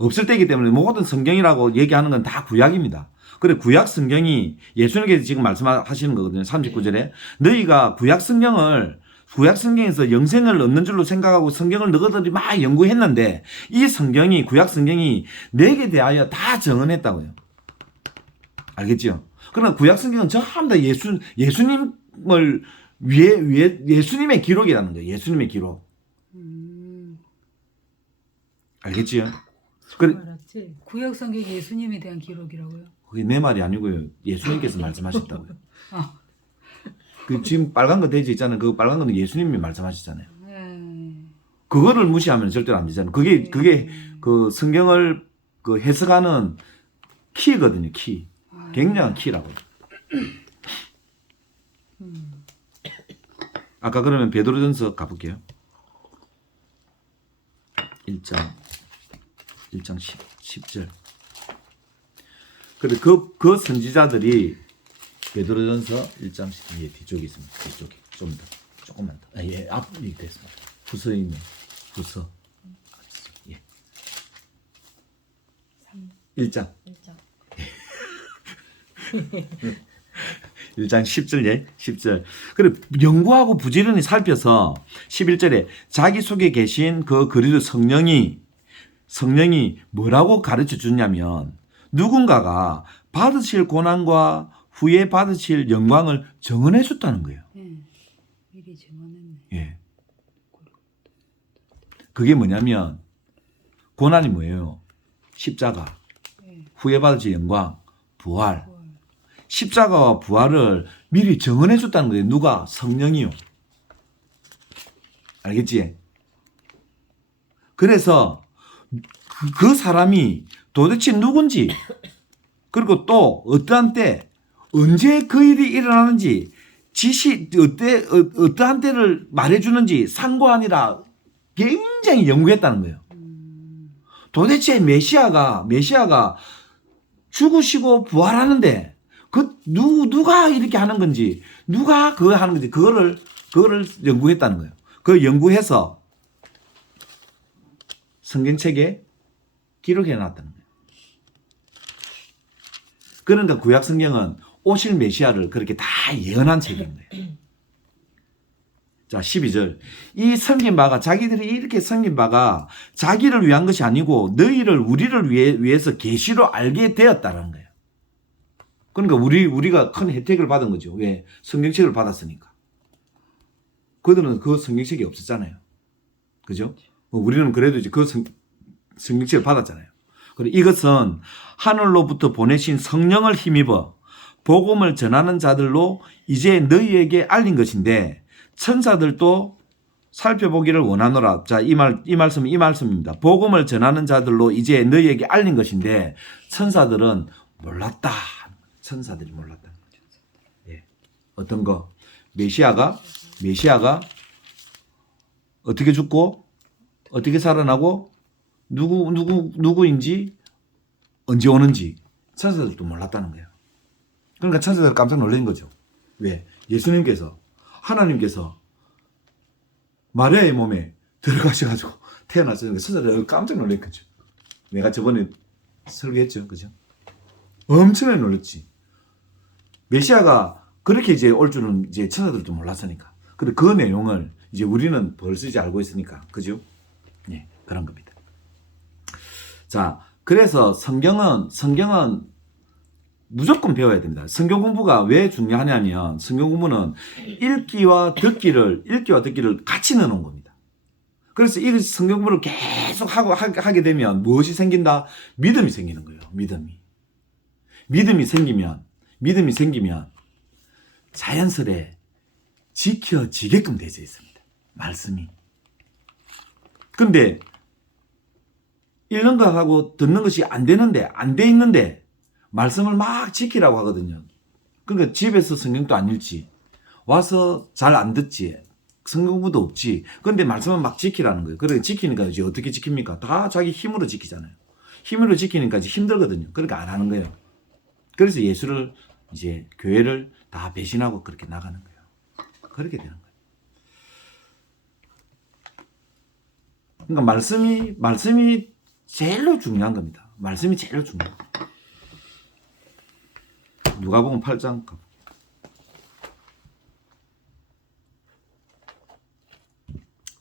없을 때이기 때문에 모든 성경이라고 얘기하는 건 다 구약입니다. 그래, 구약 성경이 예수님께서 지금 말씀하시는 거거든요. 39절에. 너희가 구약 성경에서 영생을 얻는 줄로 생각하고 성경을 너희들이 막 연구했는데 이 성경이, 구약 성경이 내게 대하여 다 증언했다고요. 알겠죠? 그러나 구약 성경은 전부 다 예수님을 예수님의 기록이라는 거예요. 예수님의 기록. 알겠지요? 그래, 알았지? 구약 성경 예수님에 대한 기록이라고요? 그게 내 말이 아니고요. 예수님께서 말씀하셨다고요. 아. 그 지금 빨간 거 돼지 있잖아요. 그 빨간 거는 예수님이 말씀하셨잖아요. 네. 그거를 무시하면 절대로 안 되잖아요. 그게 그 성경을 그 해석하는 키거든요. 키. 굉장한 키라고. 아까 그러면 베드로전서 가볼게요. 1장 10절. 근데 그 선지자들이 베드로전서 1장 10절, 예, 뒤쪽에 있습니다. 뒤쪽에 조금만 더. 예, 앞이 됐습니다. 후서에 있는 후서. 예. 1장 1장 10절, 예, 10절. 그래, 연구하고 부지런히 살펴서 11절에 자기 속에 계신 그 그리스도 성령이 뭐라고 가르쳐 주냐면 누군가가 받으실 고난과 후에 받으실 영광을 증언해 줬다는 거예요. 미리 증언했네. 예. 그게 뭐냐면 고난이 뭐예요? 십자가, 후에 받으실 영광, 부활. 십자가와 부활을 미리 증언해 줬다는 거예요. 누가? 성령이요. 알겠지? 그래서 그 사람이 도대체 누군지, 그리고 또 어떠한 때, 언제 그 일이 일어나는지, 어떠한 때를 말해주는지 상관이라 굉장히 연구했다는 거예요. 도대체 메시아가 죽으시고 부활하는데, 누가 이렇게 하는 건지, 누가 그거 하는 건지, 그거를 연구했다는 거예요. 그 연구해서 성경책에 기록해 놨다는 거예요. 그런데 구약 성경은 오실 메시아를 그렇게 다 예언한 책인 거예요. 자, 12절. 이 섬긴 바가, 자기들이 이렇게 섬긴 바가 자기를 위한 것이 아니고 너희를, 우리를 위해서 계시로 알게 되었다는 거예요. 그러니까 우리가 큰 혜택을 받은 거죠. 왜? 성경책을 받았으니까. 그들은 그 성경책이 없었잖아요. 그죠? 우리는 그래도 이제 그 성경책을 받았잖아요. 그리고 이것은 하늘로부터 보내신 성령을 힘입어 복음을 전하는 자들로 이제 너희에게 알린 것인데 천사들도 살펴보기를 원하노라. 자, 이 말씀입니다. 복음을 전하는 자들로 이제 너희에게 알린 것인데 천사들은 몰랐다. 천사들이 몰랐다는 거죠. 예. 어떤 거? 메시아가 어떻게 죽고 어떻게 살아나고 누구인지 언제 오는지 천사들도 몰랐다는 거예요. 그러니까 천사들 깜짝 놀란 거죠. 왜? 예수님께서 하나님께서 마리아의 몸에 들어가셔가지고 태어났으니까 천사들 깜짝 놀란 거죠. 내가 저번에 설계했죠, 그죠? 엄청나게 놀랐지. 메시아가 그렇게 이제 올 줄은 이제 천사들도 몰랐으니까. 그리고 그 내용을 이제 우리는 벌써 이제 알고 있으니까, 그죠? 네, 그런 겁니다. 자, 그래서 성경은 무조건 배워야 됩니다. 성경 공부가 왜 중요하냐면 성경 공부는 읽기와 듣기를 같이 넣어놓은 겁니다. 그래서 이 성경 공부를 계속 하게 되면 무엇이 생긴다? 믿음이 생기는 거예요. 믿음이 생기면 자연스레 지켜지게끔 되어 있습니다. 말씀이. 근데 읽는 것하고 듣는 것이 안 돼 있는데 말씀을 막 지키라고 하거든요. 그러니까 집에서 성경도 안 읽지. 와서 잘 안 듣지. 성경 공부도 없지. 그런데 말씀을 막 지키라는 거예요. 그러니까 지키니까 이제 어떻게 지킵니까? 다 자기 힘으로 지키잖아요. 힘으로 지키니까 이제 힘들거든요. 그러니까 안 하는 거예요. 그래서 예수를 이제 교회를 다 배신하고 그렇게 나가는 거예요. 그렇게 되는 거예요. 그러니까 말씀이 제일로 중요한 겁니다. 말씀이 제일로 중요해요. 누가복음 8장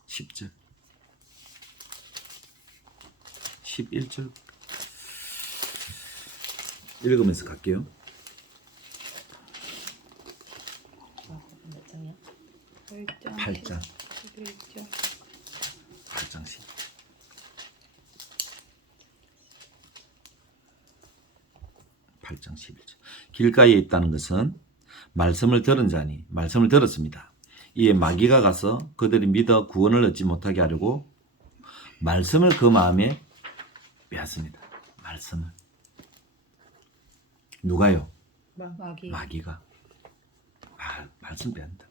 10절 11절 읽으면서 갈게요. 몇 장이야? 8장 11절 8장 10. 길가에 있다는 것은 말씀을 들은 자니 말씀을 들었습니다. 이에 마귀가 가서 그들이 믿어 구원을 얻지 못하게 하려고 말씀을 그 마음에 빼앗습니다. 말씀을. 누가요? 마귀. 마귀가. 말씀 빼앗는다.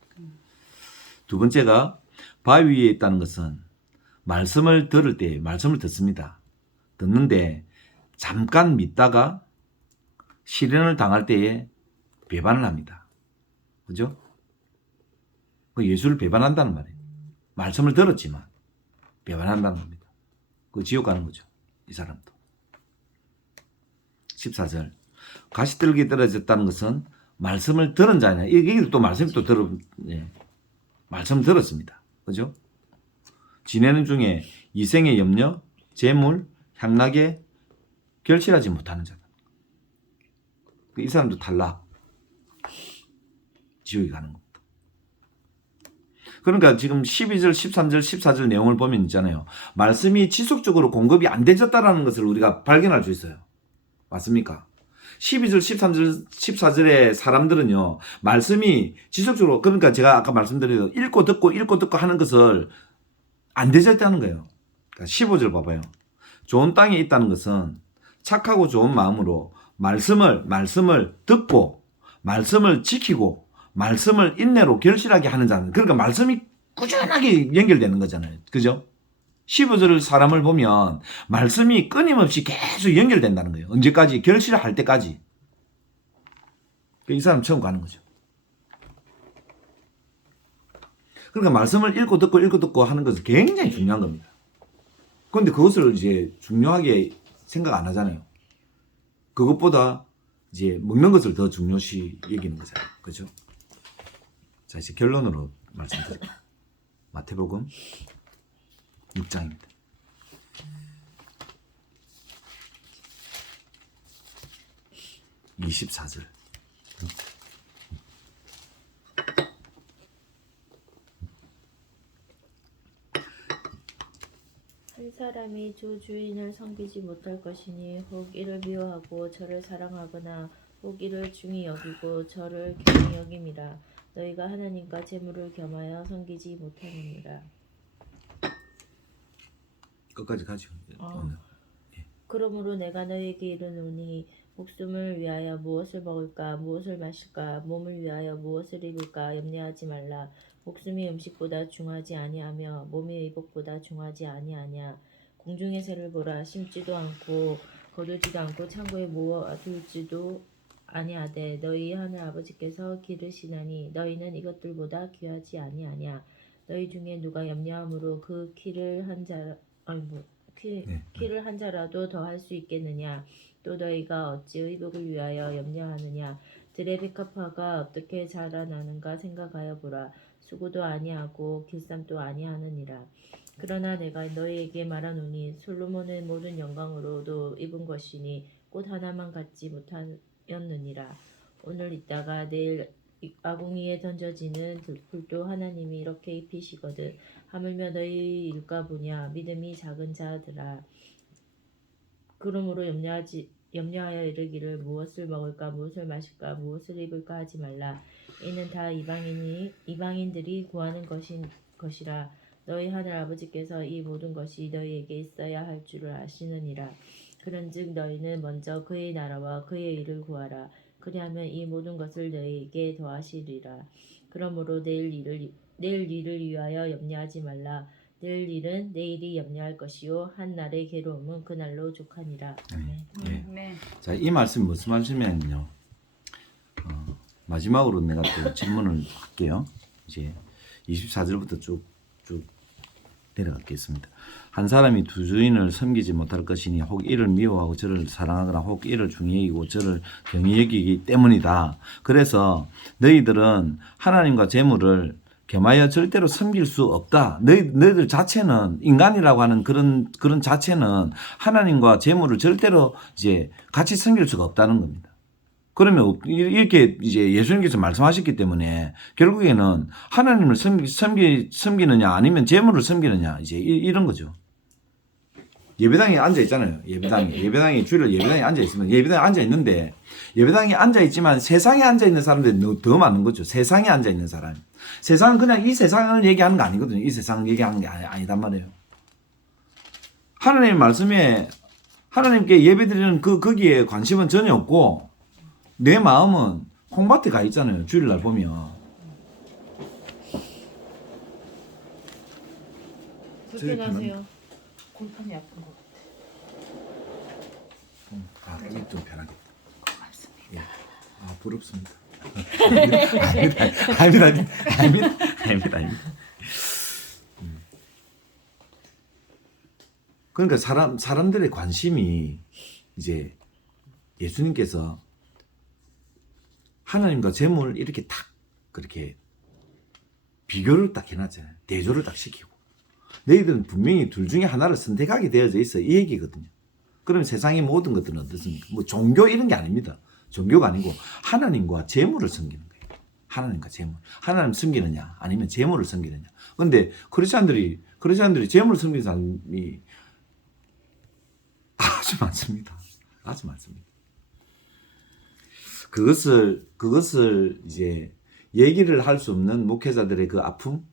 두 번째가 바위 위에 있다는 것은 말씀을 들을 때 말씀을 듣습니다. 듣는데 잠깐 믿다가 시련을 당할 때에 배반을 합니다. 그죠? 예수를 배반한다는 말이에요. 말씀을 들었지만 배반한다는 겁니다. 그 지옥 가는 거죠. 이 사람도. 14절. 가시떨기에 떨어졌다는 것은 말씀을 들은 자냐. 이게 또 말씀이 또 말씀을 들었습니다. 그죠? 지내는 중에 이생의 염려, 재물, 향락에 결실하지 못하는 자다. 이 사람도 탈락. 지옥에 가는 겁니다. 그러니까 지금 12절, 13절, 14절 내용을 보면 있잖아요. 말씀이 지속적으로 공급이 안 되졌다라는 것을 우리가 발견할 수 있어요. 맞습니까? 12절, 13절, 14절의 사람들은요, 말씀이 지속적으로, 그러니까 제가 아까 말씀드린 읽고 듣고 하는 것을 안 되졌다는 거예요. 그러니까 15절 봐봐요. 좋은 땅에 있다는 것은 착하고 좋은 마음으로 말씀을 듣고, 말씀을 지키고, 말씀을 인내로 결실하게 하는 자는, 그러니까 말씀이 꾸준하게 연결되는 거잖아요. 그죠? 15절 사람을 보면 말씀이 끊임없이 계속 연결된다는 거예요. 언제까지? 결실을 할 때까지. 이 사람 처음 가는 거죠. 그러니까 말씀을 읽고 듣고 하는 것은 굉장히 중요한 겁니다. 그런데 그것을 이제 중요하게 생각 안 하잖아요. 그것보다 이제 먹는 것을 더 중요시 여기는 거잖아요. 그죠? 자, 이제 결론으로 말씀드릴게요. 마태복음 6장입니다. (24절) 한 사람이 주 주인을 섬기지 못할 것이니 혹 이를 미워하고 저를 사랑하거나 혹 이를 중히 여기고 저를 경히 여김이라. 너희가 하나님과 재물을 겸하여 섬기지 못하느니라. 끝까지 가죠. 오늘. 그러므로 내가 너희에게 이르노니 목숨을 위하여 무엇을 먹을까 무엇을 마실까 몸을 위하여 무엇을 입을까 염려하지 말라. 목숨이 음식보다 중하지 아니하며 몸이 의복보다 중하지 아니하냐. 공중의 새를 보라. 심지도 않고 거두지도 않고 창고에 모아둘지도 아니하되 너희 하늘 아버지께서 기르시나니 너희는 이것들보다 귀하지 아니하냐. 너희 중에 누가 염려함으로 그 키를 한 자, 아니 뭐 키를 한 자라도 더 할 수 있겠느냐. 또 너희가 어찌 의복을 위하여 염려하느냐. 들의 백합화가 어떻게 자라나는가 생각하여 보라. 수고도 아니하고 길쌈도 아니하느니라. 그러나 내가 너희에게 말하노니 솔로몬의 모든 영광으로도 입은 것이니 꽃 하나만 갖지 못하였느니라. 오늘 있다가 내일 아궁이에 던져지는 불도 하나님이 이렇게 입히시거든. 하물며 너희 일까 보냐. 믿음이 작은 자들아. 그러므로 염려하여 이르기를 무엇을 먹을까 무엇을 마실까 무엇을 입을까 하지 말라. 이는 다 이방인들이 구하는 것이라. 너희 하늘 아버지께서 이 모든 것이 너희에게 있어야 할 줄을 아시느니라. 그런즉 너희는 먼저 그의 나라와 그의 일을 구하라. 그리하면 이 모든 것을 너희에게 더하시리라. 그러므로 내일 일을 위하여 염려하지 말라. 내일 일은 내일이 염려할 것이요 한 날의 괴로움은 그날로 족하니라. 아멘. 네. 자, 이 말씀이 무슨 말씀이냐면요. 마지막으로 내가 또 질문을 할게요. 이제 24절부터 쭉 내려가겠습니다. 한 사람이 두 주인을 섬기지 못할 것이니 혹 이를 미워하고 저를 사랑하거나 혹 이를 중히 여기고 저를 경히 여기기 때문이다. 그래서 너희들은 하나님과 재물을 겸하여 절대로 섬길 수 없다. 너희들 자체는 인간이라고 하는 그런 자체는 하나님과 재물을 절대로 이제 같이 섬길 수가 없다는 겁니다. 그러면 이렇게 이제 예수님께서 말씀하셨기 때문에 결국에는 하나님을 섬기느냐 아니면 재물을 섬기느냐 이제 이런 거죠. 예배당에 앉아 있잖아요. 예배당에 주일 예배당에 앉아 있으면 예배당에 앉아 있는데 예배당에 앉아 있지만 세상에 앉아 있는 사람들이 더 많은 거죠. 세상에 앉아 있는 사람. 세상은 그냥 이 세상을 얘기하는 거 아니거든요. 이 세상을 얘기하는 게 아니단 말이에요. 하나님의 말씀에 하나님께 예배드리는 거기에 관심은 전혀 없고 내 마음은 콩밭에 가 있잖아요. 주일날 보면. 불편하세요. 골판이 아픈 것 같아. 이게 좀 편하겠다. 고맙습니다. 예. 부럽습니다. 아닙니다. 그러니까 사람들의 관심이 이제 예수님께서 하나님과 재물을 이렇게 딱 그렇게 비교를 딱 해놨잖아요. 대조를 딱 시키고. 너희들은 분명히 둘 중에 하나를 선택하게 되어져 있어. 이 얘기거든요. 그럼 세상의 모든 것들은 어떻습니까? 뭐 종교 이런 게 아닙니다. 종교가 아니고 하나님과 재물을 섬기는 거예요. 하나님과 재물. 하나님 섬기느냐 아니면 재물을 섬기느냐. 그런데 크리스찬들이 재물을 섬기는 사람이 아주 많습니다. 아주 많습니다. 그것을 이제 얘기를 할 수 없는 목회자들의 그 아픔,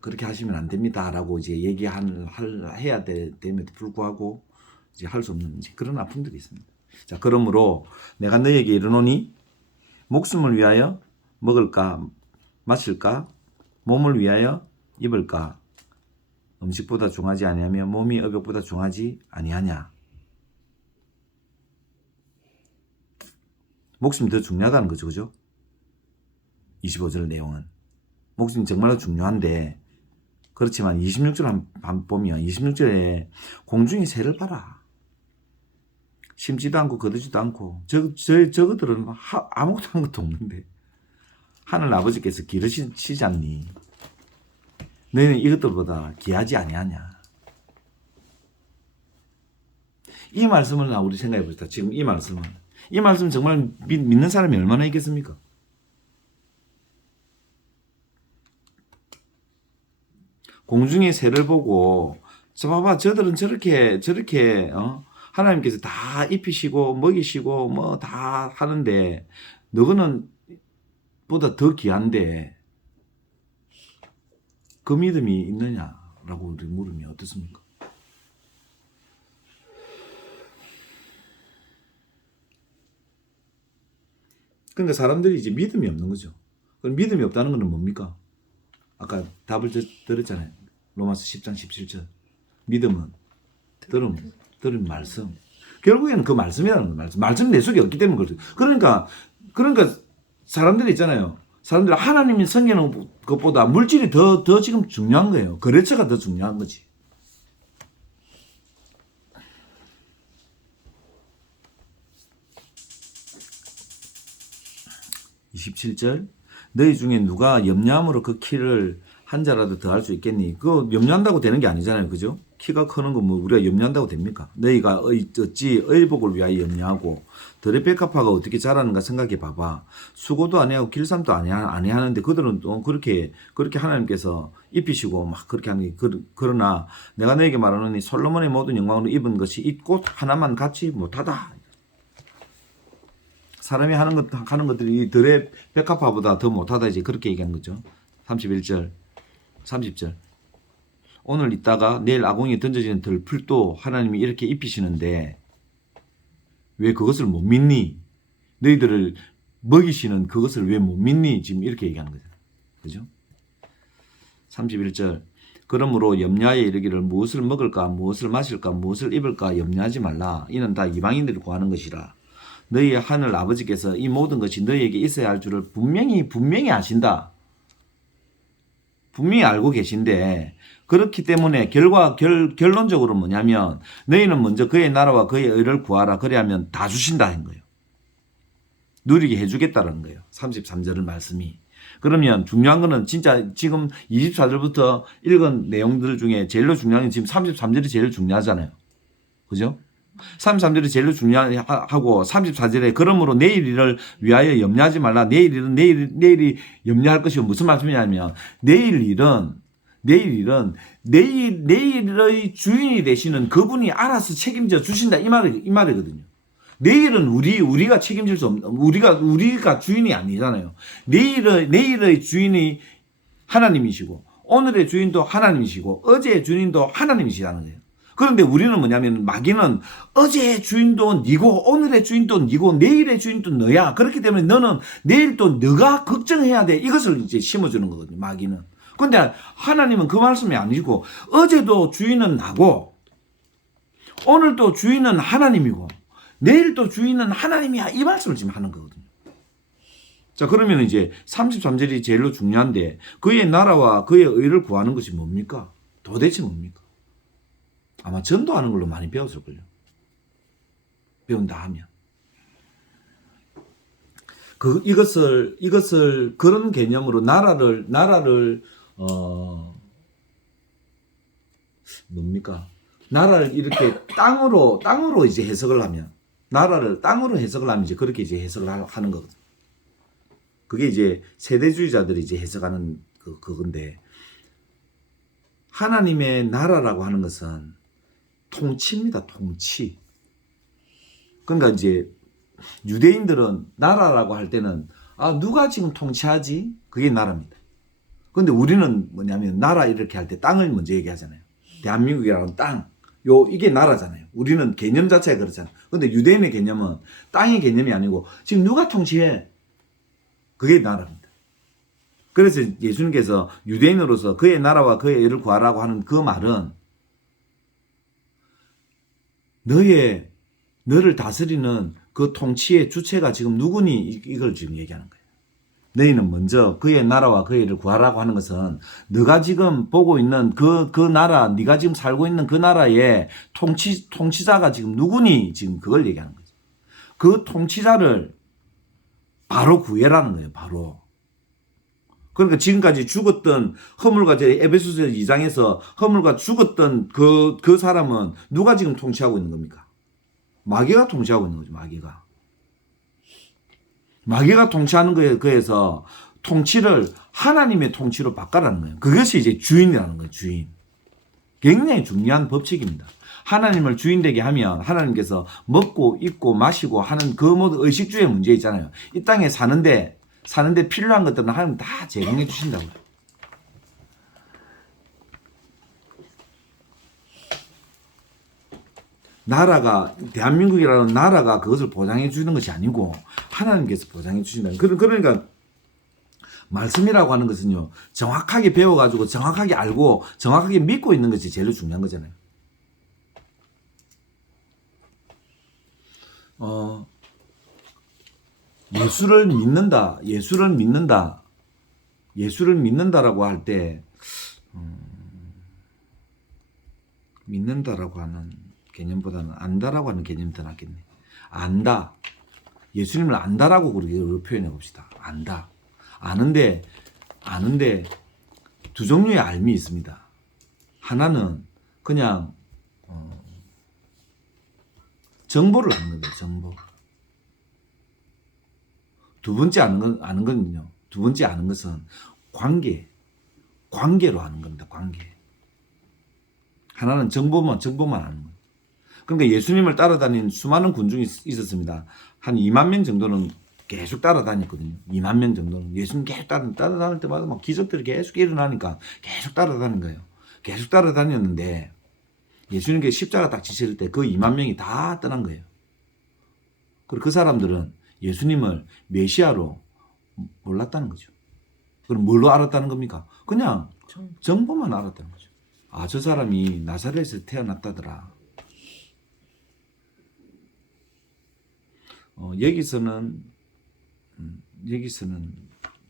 그렇게 하시면 안 됩니다라고 이제 해야 됨에도 불구하고 이제 할 수 없는 이제 그런 아픔들이 있습니다. 자, 그러므로 내가 너에게 이르노니 목숨을 위하여 먹을까 마실까 몸을 위하여 입을까 음식보다 중하지 아니하며 몸이 의복보다 중하지 아니하냐. 목숨이 더 중요하다는 거죠. 그죠? 25절 내용은. 목숨이 정말로 중요한데, 그렇지만 26절 한 보면 26절에 공중의 새를 봐라. 심지도 않고 거두지도 않고, 저거들은 아무것도 한 것도 없는데, 하늘 아버지께서 기르시지 않니? 너희는 이것들보다 귀하지 아니하냐? 이 말씀을 우리 생각해 봅시다. 지금 이 말씀 정말 믿는 사람이 얼마나 있겠습니까? 공중의 새를 보고 봐봐 저들은 저렇게 하나님께서 다 입히시고 먹이시고 뭐 다 하는데 너희는 보다 더 귀한데 그 믿음이 있느냐라고 우리 물으면 어떻습니까? 그러니까 사람들이 이제 믿음이 없는 거죠. 그럼 믿음이 없다는 것은 뭡니까? 아까 답을 들었잖아요. 로마서 10장 17절. 믿음은 들은 말씀. 결국에는 그 말씀이라는 거예요. 말씀 내속이 없기 때문에 그렇죠. 그러니까 사람들이 있잖아요. 사람들이 하나님이 섬기는 것보다 물질이 더 지금 중요한 거예요. 거래처가 더 중요한 거지. (27절) 너희 중에 누가 염려함으로 그 키를 한 자라도 더 할 수 있겠니? 그거 염려한다고 되는 게 아니잖아요. 그죠? 키가 크는 거 뭐 우리가 염려한다고 됩니까? 너희가 어찌 의복을 위하여 염려하고 들의 백합화가 어떻게 자라는가 생각해 봐봐. 수고도 안 하고 길쌈도 안 하는데 그들은 또 그렇게 하나님께서 입히시고 막 그렇게 하는 게 그러나 내가 너에게 말하노니 솔로몬의 모든 영광으로 입은 것이 이 꽃 하나만 같이 못하다. 사람이 하는 것들이 이 들의 백합화보다 더 못하다 이제 그렇게 얘기한 거죠. 31절, 30절. 오늘 있다가 내일 아궁이에 던져지는 들풀도 하나님이 이렇게 입히시는데 왜 그것을 못 믿니? 너희들을 먹이시는 그것을 왜 못 믿니? 지금 이렇게 얘기하는 거죠. 그죠? 31절. 그러므로 염려하여 이르기를 무엇을 먹을까, 무엇을 마실까, 무엇을 입을까 염려하지 말라. 이는 다 이방인들이 구하는 것이라. 너희의 하늘 아버지께서 이 모든 것이 너희에게 있어야 할 줄을 분명히 아신다. 분명히 알고 계신데 그렇기 때문에 결론적으로 뭐냐면 너희는 먼저 그의 나라와 그의 의를 구하라. 그래야면 다 주신다 한 거예요. 누리게 해주겠다는 거예요. 33절의 말씀이. 그러면 중요한 거는 진짜 지금 24절부터 읽은 내용들 중에 제일 중요한 게 지금 33절이 제일 중요하잖아요. 그죠? 33절이 제일 중요하고 34절에 그러므로 내일 일을 위하여 염려하지 말라. 내일이 염려할 것이 무슨 말씀이냐면 내일의 주인이 되시는 그분이 알아서 책임져 주신다 이 말이거든요. 내일은 우리가 책임질 수 없는 우리가 주인이 아니잖아요. 내일의 주인이 하나님이시고 오늘의 주인도 하나님이시고 어제의 주인도 하나님이시라는 거예요. 그런데 우리는 뭐냐면 마귀는 어제의 주인도 니고 오늘의 주인도 니고 내일의 주인도 너야. 그렇기 때문에 너는 내일 또 너가 걱정해야 돼. 이것을 이제 심어주는 거거든요. 마귀는. 근데 하나님은 그 말씀이 아니고 어제도 주인은 나고 오늘도 주인은 하나님이고 내일도 주인은 하나님이야. 이 말씀을 지금 하는 거거든요. 자, 그러면 이제 33절이 제일로 중요한데 그의 나라와 그의 의를 구하는 것이 뭡니까? 도대체 뭡니까? 아마 전도하는 걸로 많이 배웠을걸요. 배운다 하면. 이것을 그런 개념으로 나라를 뭡니까? 나라를 이렇게 땅으로 이제 해석을 하면 나라를 땅으로 해석을 하면 이제 그렇게 이제 해석을 하는 거거든. 그게 이제 세대주의자들이 이제 해석하는 그건데 하나님의 나라라고 하는 것은 통치입니다. 통치. 그러니까 이제 유대인들은 나라라고 할 때는 누가 지금 통치하지? 그게 나라입니다. 근데 우리는 뭐냐면 나라 이렇게 할 때 땅을 먼저 얘기하잖아요. 대한민국이라는 땅. 이게 나라잖아요. 우리는 개념 자체가 그렇잖아요. 근데 유대인의 개념은 땅의 개념이 아니고 지금 누가 통치해? 그게 나라입니다. 그래서 예수님께서 유대인으로서 그의 나라와 그의 의를 구하라고 하는 그 말은 너를 다스리는 그 통치의 주체가 지금 누구니? 이걸 지금 얘기하는 거예요. 너희는 먼저 그의 나라와 그의 일을 구하라고 하는 것은 너가 지금 보고 있는 그 나라, 네가 지금 살고 있는 그 나라의 통치자가 지금 누구니? 지금 그걸 얘기하는 거죠. 그 통치자를 바로 구해라는 거예요. 바로. 그러니까 지금까지 죽었던 허물과 에베소서 2장에서 허물과 죽었던 그 사람은 누가 지금 통치하고 있는 겁니까? 마귀가 통치하고 있는 거죠. 마귀가 통치하는 거에 그래서 통치를 하나님의 통치로 바꿔라는 거예요. 그것이 이제 주인이라는 거예요. 주인. 굉장히 중요한 법칙입니다. 하나님을 주인 되게 하면 하나님께서 먹고 입고 마시고 하는 그 모든 의식주의 문제 있잖아요. 이 땅에 사는데 필요한 것들은 하나님 다 제공해 주신다고요. 대한민국이라는 나라가 그것을 보장해 주는 것이 아니고 하나님께서 보장해 주신다. 그러니까 말씀이라고 하는 것은요, 정확하게 배워가지고 정확하게 알고 정확하게 믿고 있는 것이 제일 중요한 거잖아요. 예수를 믿는다, 예수를 믿는다라고 할 때 믿는다라고 하는 개념보다는 안다라고 하는 개념이 더 낫겠네. 안다, 예수님을 안다라고 그렇게 표현해 봅시다. 안다, 아는데 두 종류의 알미 있습니다. 하나는 그냥 정보를 아는 건데, 정보. 두 번째 아는 건요. 두 번째 아는 것은 관계로 아는 겁니다. 관계. 하나는 정보만 아는 거예요. 그러니까 예수님을 따라다닌 수많은 군중이 있었습니다. 한 2만 명 정도는 계속 따라다녔거든요. 2만 명 정도는 예수님 계속 따라다닐 때마다 막 기적들이 계속 일어나니까 계속 따라다닌 거예요. 계속 따라다녔는데 예수님께 십자가 딱 지실 때 그 2만 명이 다 떠난 거예요. 그리고 그 사람들은 예수님을 메시아로 몰랐다는 거죠. 그럼 뭘로 알았다는 겁니까? 그냥 정보만 알았다는 거죠. 아, 저 사람이 나사렛에서 태어났다더라. 여기서는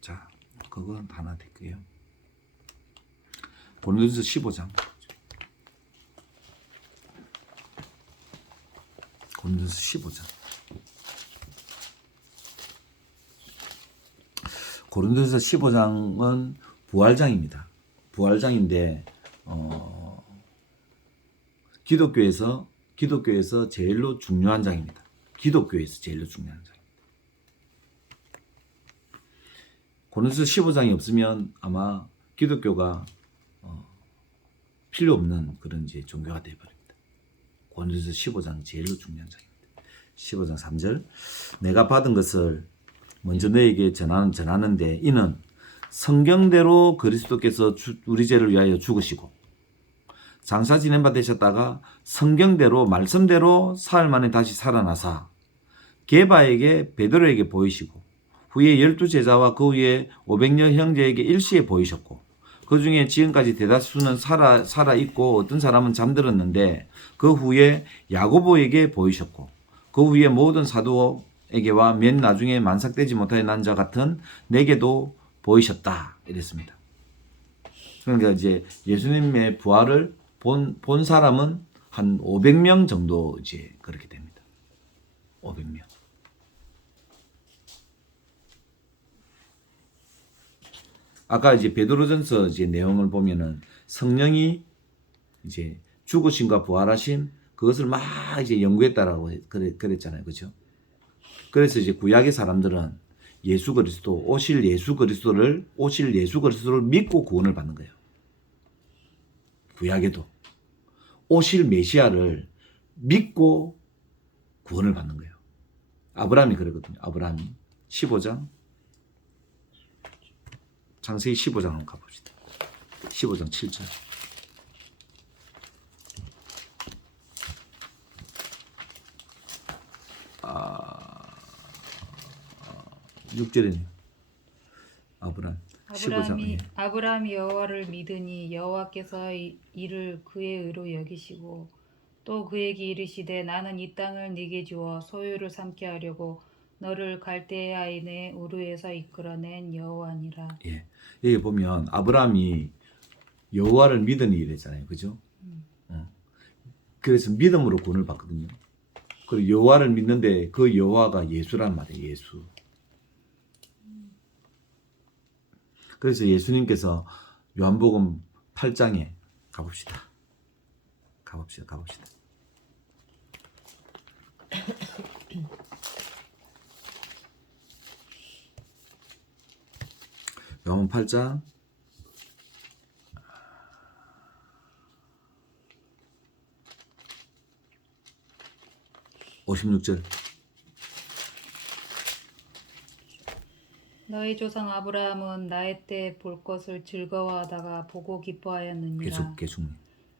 자, 그건 하나 됐고요. 고린도전서 15장. 고린도전서 15장. 고린도전서 15장은 부활장입니다. 부활장인데 기독교에서 제일로 중요한 장입니다. 기독교에서 제일로 중요한 장. 고린도전서 15장이 없으면 아마 기독교가 필요 없는 그런 이제 종교가 되어버립니다. 고린도전서 15장 제일로 중요한 장입니다. 15장 3절, 내가 받은 것을 먼저 너에게 전하는데 이는 성경대로 그리스도께서 우리 죄를 위하여 죽으시고 장사 지낸 바 되셨다가 성경대로 말씀대로 사흘 만에 다시 살아나사 게바에게 베드로에게 보이시고 후에 12제자와 그 후에 500여 형제에게 일시에 보이셨고 그 중에 지금까지 대다수는 살아 있고 어떤 사람은 잠들었는데 그 후에 야고보에게 보이셨고 그 후에 모든 사도에게와 맨 나중에 만삭되지 못하여 난 자 같은 내게도 보이셨다 이랬습니다. 그러니까 이제 예수님의 부활을 본 사람은 한 500명 정도 이제 그렇게 됩니다. 500명. 아까 이제 베드로전서 이제 내용을 보면은 성령이 이제 죽으심과 부활하심 그것을 막 이제 연구했다라고 그랬잖아요. 그렇죠? 그래서 이제 구약의 사람들은 예수 그리스도 오실 예수 그리스도를 믿고 구원을 받는 거예요. 구약에도 오실 메시아를 믿고 구원을 받는 거예요. 아브라함이 그러거든요. 아브라함이 15장 창세기 15장 한번 가봅시다. 15장 7절. 6절이네요. 아브라함 15장. 아브라함이 여호와를 믿으니 여호와께서 이를 그의 의로 여기시고 또 그에게 이르시되 나는 이 땅을 네게 주어 소유를 삼게 하려고 너를 갈대아인의 우르에서 이끌어낸 여호와니라. 예, 여기 보면 아브라함이 여호와를 믿으니 이랬잖아요, 그죠? 그래서 믿음으로 구원을 받거든요. 그리고 여호와를 믿는데 그 여호와가 예수란 말이에요, 예수. 그래서 예수님께서 요한복음 8장에 가봅시다. 요한복음 8장 56절. 너희 조상 아브라함은 나의 때 볼 것을 즐거워하다가 보고 기뻐하였느니라. 계속.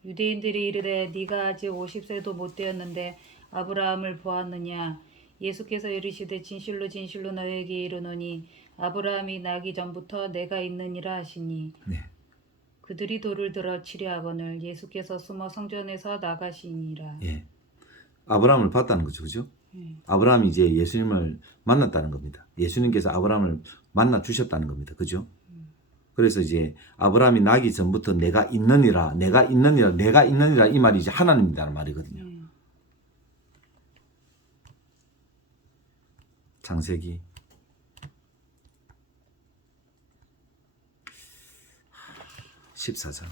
유대인들이 이르되 네가 아직 50세도 못 되었는데 아브라함을 보았느냐. 예수께서 이르시되 진실로 진실로 너희에게 이르노니 아브라함이 나기 전부터 내가 있느니라 하시니. 네. 그들이 돌을 들어 치려 하거늘 예수께서 숨어 성전에서 나가시니라. 예. 아브라함을 봤다는 거죠, 그죠? 아브라함이 이제 예수님을 만났다는 겁니다. 예수님께서 아브라함을 만나 주셨다는 겁니다. 그죠? 그래서 이제 아브라함이 나기 전부터 내가 있느니라, 내가 있느니라, 내가 있느니라 이 말이 이제 하나님이라는 말이거든요. 창세기 14장.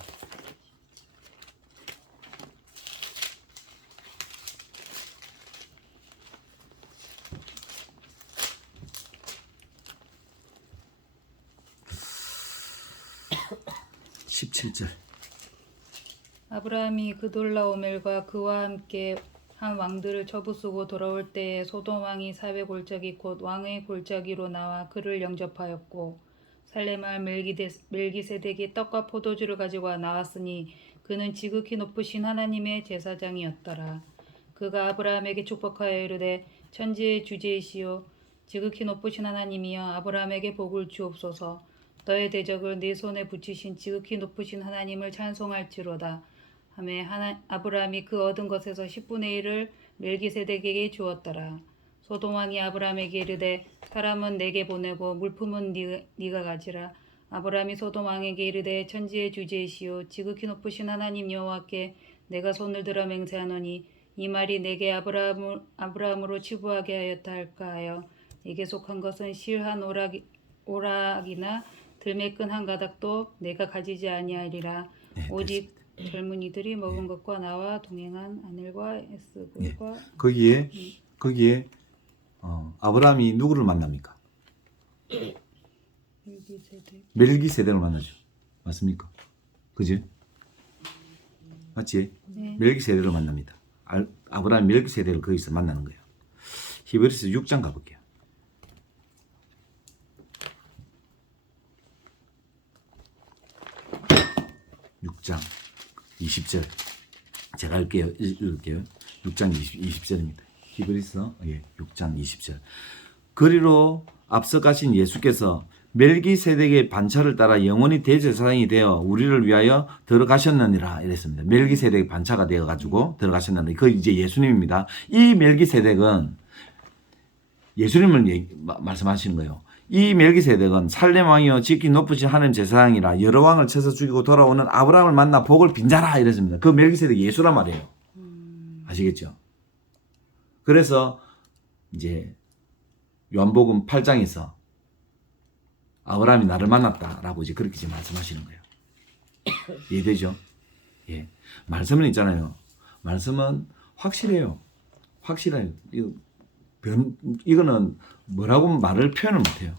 (17절) 아브라함이 그돌라오멜과 그와 함께 한 왕들을 처부수고 돌아올 때에 소돔 왕이 사회 골짜기 곧 왕의 골짜기로 나와 그를 영접하였고 살레마을 멜기세덱이 떡과 포도주를 가지고 나왔으니 그는 지극히 높으신 하나님의 제사장이었더라. 그가 아브라함에게 축복하여 이르되 천지의 주제이시오 지극히 높으신 하나님이여 아브라함에게 복을 주옵소서. 너의 대적을 네 손에 붙이신 지극히 높으신 하나님을 찬송할지로다. 하매 아브라함이 그 얻은 것에서 10분의 1을 멜기세덱에게 주었더라. 소돔 왕이 아브라함에게 이르되 사람은 내게 보내고 물품은 네가 가지라. 아브라함이 소돔 왕에게 이르되 천지의 주제이시오 지극히 높으신 하나님 여호와께 내가 손을 들어 맹세하노니 이 말이 내게 아브라함으로 치부하게 하였다 할까 하여 내게 속한 것은 실 한 오락이나 들매끈 한 가닥도 내가 가지지 아니하리라. 네, 오직 젊은이들이 먹은 것과 나와 동행한 아넬과 에스골과 거기에 아브라함이 누구를 만납니까? 멜기세덱을 만나죠. 맞습니까? 그지? 맞지? 네. 멜기세덱을 만납니다. 아브라함이 멜기세덱을 거기서 만나는 거예요. 히브리서 6장 가볼게요. 6장 20절 제가 읽을게요. 6장 20절입니다. 히브리서 6장 20절 그리로 앞서 가신 예수께서 멜기세덱의 반차를 따라 영원히 대제사장이 되어 우리를 위하여 들어가셨느니라 이랬습니다. 멜기세덱의 반차가 되어 가지고 들어가셨느니라. 그 이제 예수님입니다. 이 멜기세덱은 예수님을 말씀하시는 거예요. 이 멜기세덱은 살렘 왕이여 지극히 높으신 하나님 제사장이라 여러 왕을 쳐서 죽이고 돌아오는 아브라함을 만나 복을 빈자라 이랬습니다. 그 멜기세덱이 예수란 말이에요. 아시겠죠? 그래서 이제 요한복음 8장에서 아브라함이 나를 만났다라고 이제 그렇게 이제 말씀하시는 거예요. 이해되죠? 예. 말씀은 있잖아요. 말씀은 확실해요. 확실해요. 이거는 뭐라고 말을 표현을 못해요.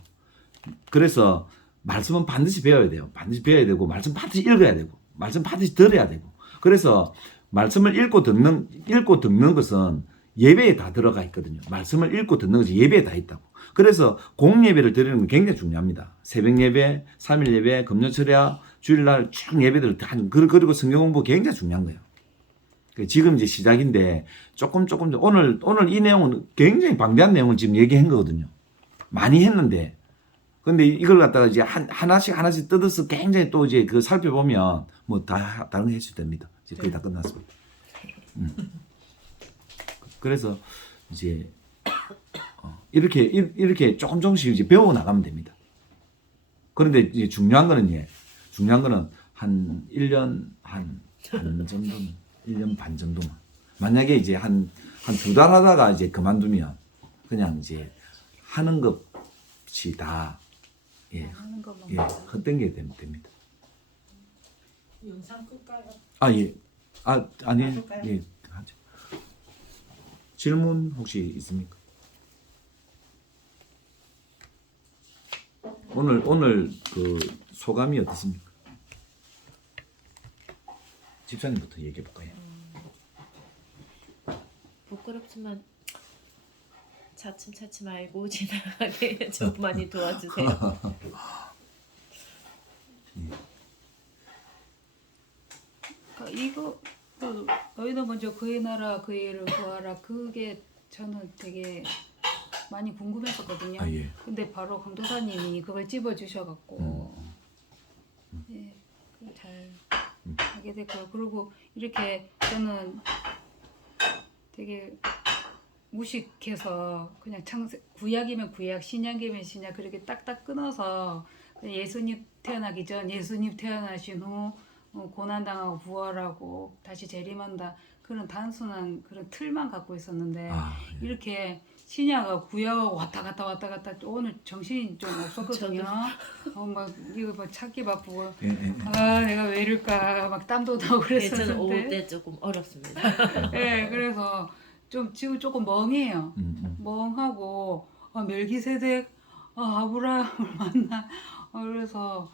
그래서 말씀은 반드시 배워야 돼요. 반드시 배워야 되고 말씀 반드시 읽어야 되고 말씀 반드시 들어야 되고 그래서 말씀을 읽고 듣는 것은 예배에 다 들어가 있거든요. 말씀을 읽고 듣는 것이 예배에 다 있다고. 그래서 공예배를 드리는 건 굉장히 중요합니다. 새벽 예배, 3일 예배, 금요철야, 주일날 쭉 예배들을 다 그리고 성경 공부 굉장히 중요한 거예요. 지금 이제 시작인데 조금 오늘 이 내용은 굉장히 방대한 내용을 지금 얘기한 거거든요. 많이 했는데 근데 이걸 갖다가 이제 하나씩 뜯어서 굉장히 또 이제 그 살펴보면 뭐 다 다른 거 했을 됩니다. 이제 거의 다 끝났습니다. 그래서 이제 이렇게 조금씩 이제 배워 나가면 됩니다. 그런데 이제 중요한 거는 한 1년 한 정도는 1년 반 정도만. 만약에 이제 한 두 달 하다가 이제 그만두면 그냥 이제 하는 것이 다 하는 것만 헛된 됩니다. 영상 끌까요? 아니요. 예, 하죠. 질문 혹시 있습니까? 오늘 그 소감이 어떻습니까? 집사님부터 얘기해 볼까요? 부끄럽지만 차츰 알고 지나가게 좀 많이 도와주세요. 이거 너희도 먼저 그의 나라 그의 일을 구하라. 그게 저는 되게 많이 궁금했었거든요. 예. 근데 바로 강도사님이 그걸 집어 주셔갖고 예, 잘 하게 됐고요. 그리고 이렇게 저는 되게 무식해서 그냥 구약이면 구약, 신약이면 신약 그렇게 딱딱 끊어서 그냥 예수님 태어나기 전, 예수님 태어나신 후 고난당하고 부활하고 다시 재림한다 그런 단순한 그런 틀만 갖고 있었는데 예. 이렇게 신약하고 구약하고 왔다 갔다 오늘 정신이 좀 없었거든요. 막 이거 막 찾기 바쁘고 예, 예. 아 내가 왜 이럴까 막 땀도 나고 네, 저는 오후 그랬었는데 때 조금 어렵습니다. 예 그래서 좀 지금 조금 멍해요. 멍하고 멜기세덱 아브라함을 만나 그래서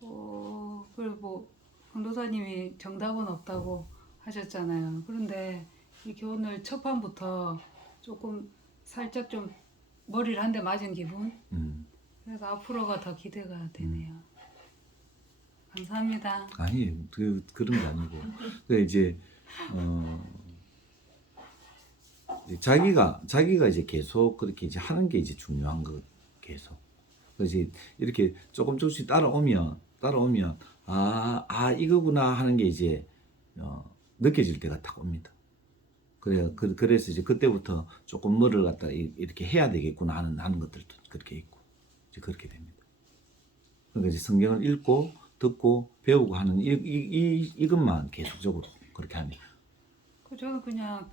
그리고 뭐 강도사님이 정답은 없다고 하셨잖아요. 그런데 이렇게 오늘 첫 판부터 조금 살짝 좀 머리를 한 대 맞은 기분. 그래서 앞으로가 더 기대가 되네요. 감사합니다. 아니 그런 게 아니고 그 이제 자기가 이제 계속 그렇게 이제 하는 게 이제 중요한 거 계속. 그래서 이렇게 조금씩 따라오면 이거구나 하는 게 이제 느껴질 때가 딱 옵니다. 그래서 이제 그때부터 조금 뭐를 갖다 이렇게 해야 되겠구나 하는 것들도 그렇게 있고 이제 그렇게 됩니다. 그러니까 이제 성경을 읽고 듣고 배우고 하는 이것만 계속적으로 그렇게 합니다. 저는 그냥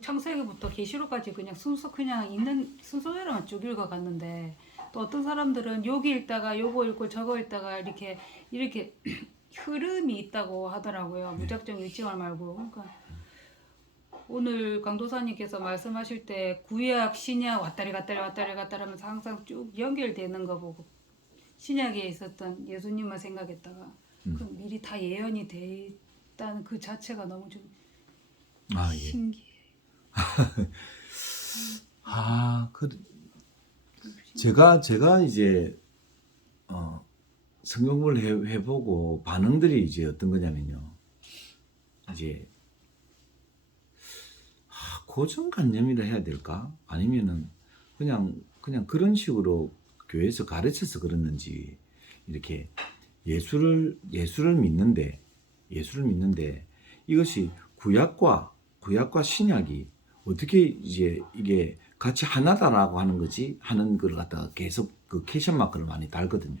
창세기부터 계시록까지 그냥 순서 그냥 있는 순서대로만 쭉 읽어갔는데 또 어떤 사람들은 여기 읽다가 요거 읽고 저거 읽다가 이렇게 흐름이 있다고 하더라고요. 무작정 읽지만 말고. 그러니까 오늘 강도사님께서 말씀하실 때 구약 신약 왔다리 갔다리 하면서 항상 쭉 연결되는 거 보고 신약에 있었던 예수님만 생각했다가 그럼 미리 다 예언이 돼 있다는 그 자체가 너무 좀 예. 신기해. 제가 이제 성경 공부를 해보고 반응들이 이제 어떤 거냐면요. 이제 고정관념이라 해야 될까? 아니면은 그냥 그런 식으로 교회에서 가르쳐서 그랬는지 이렇게 예수를 믿는데 이것이 구약과 신약이 어떻게 이제 이게 같이 하나다라고 하는 거지 하는 걸 갖다가 계속 그 퀘션 마크를 많이 달거든요.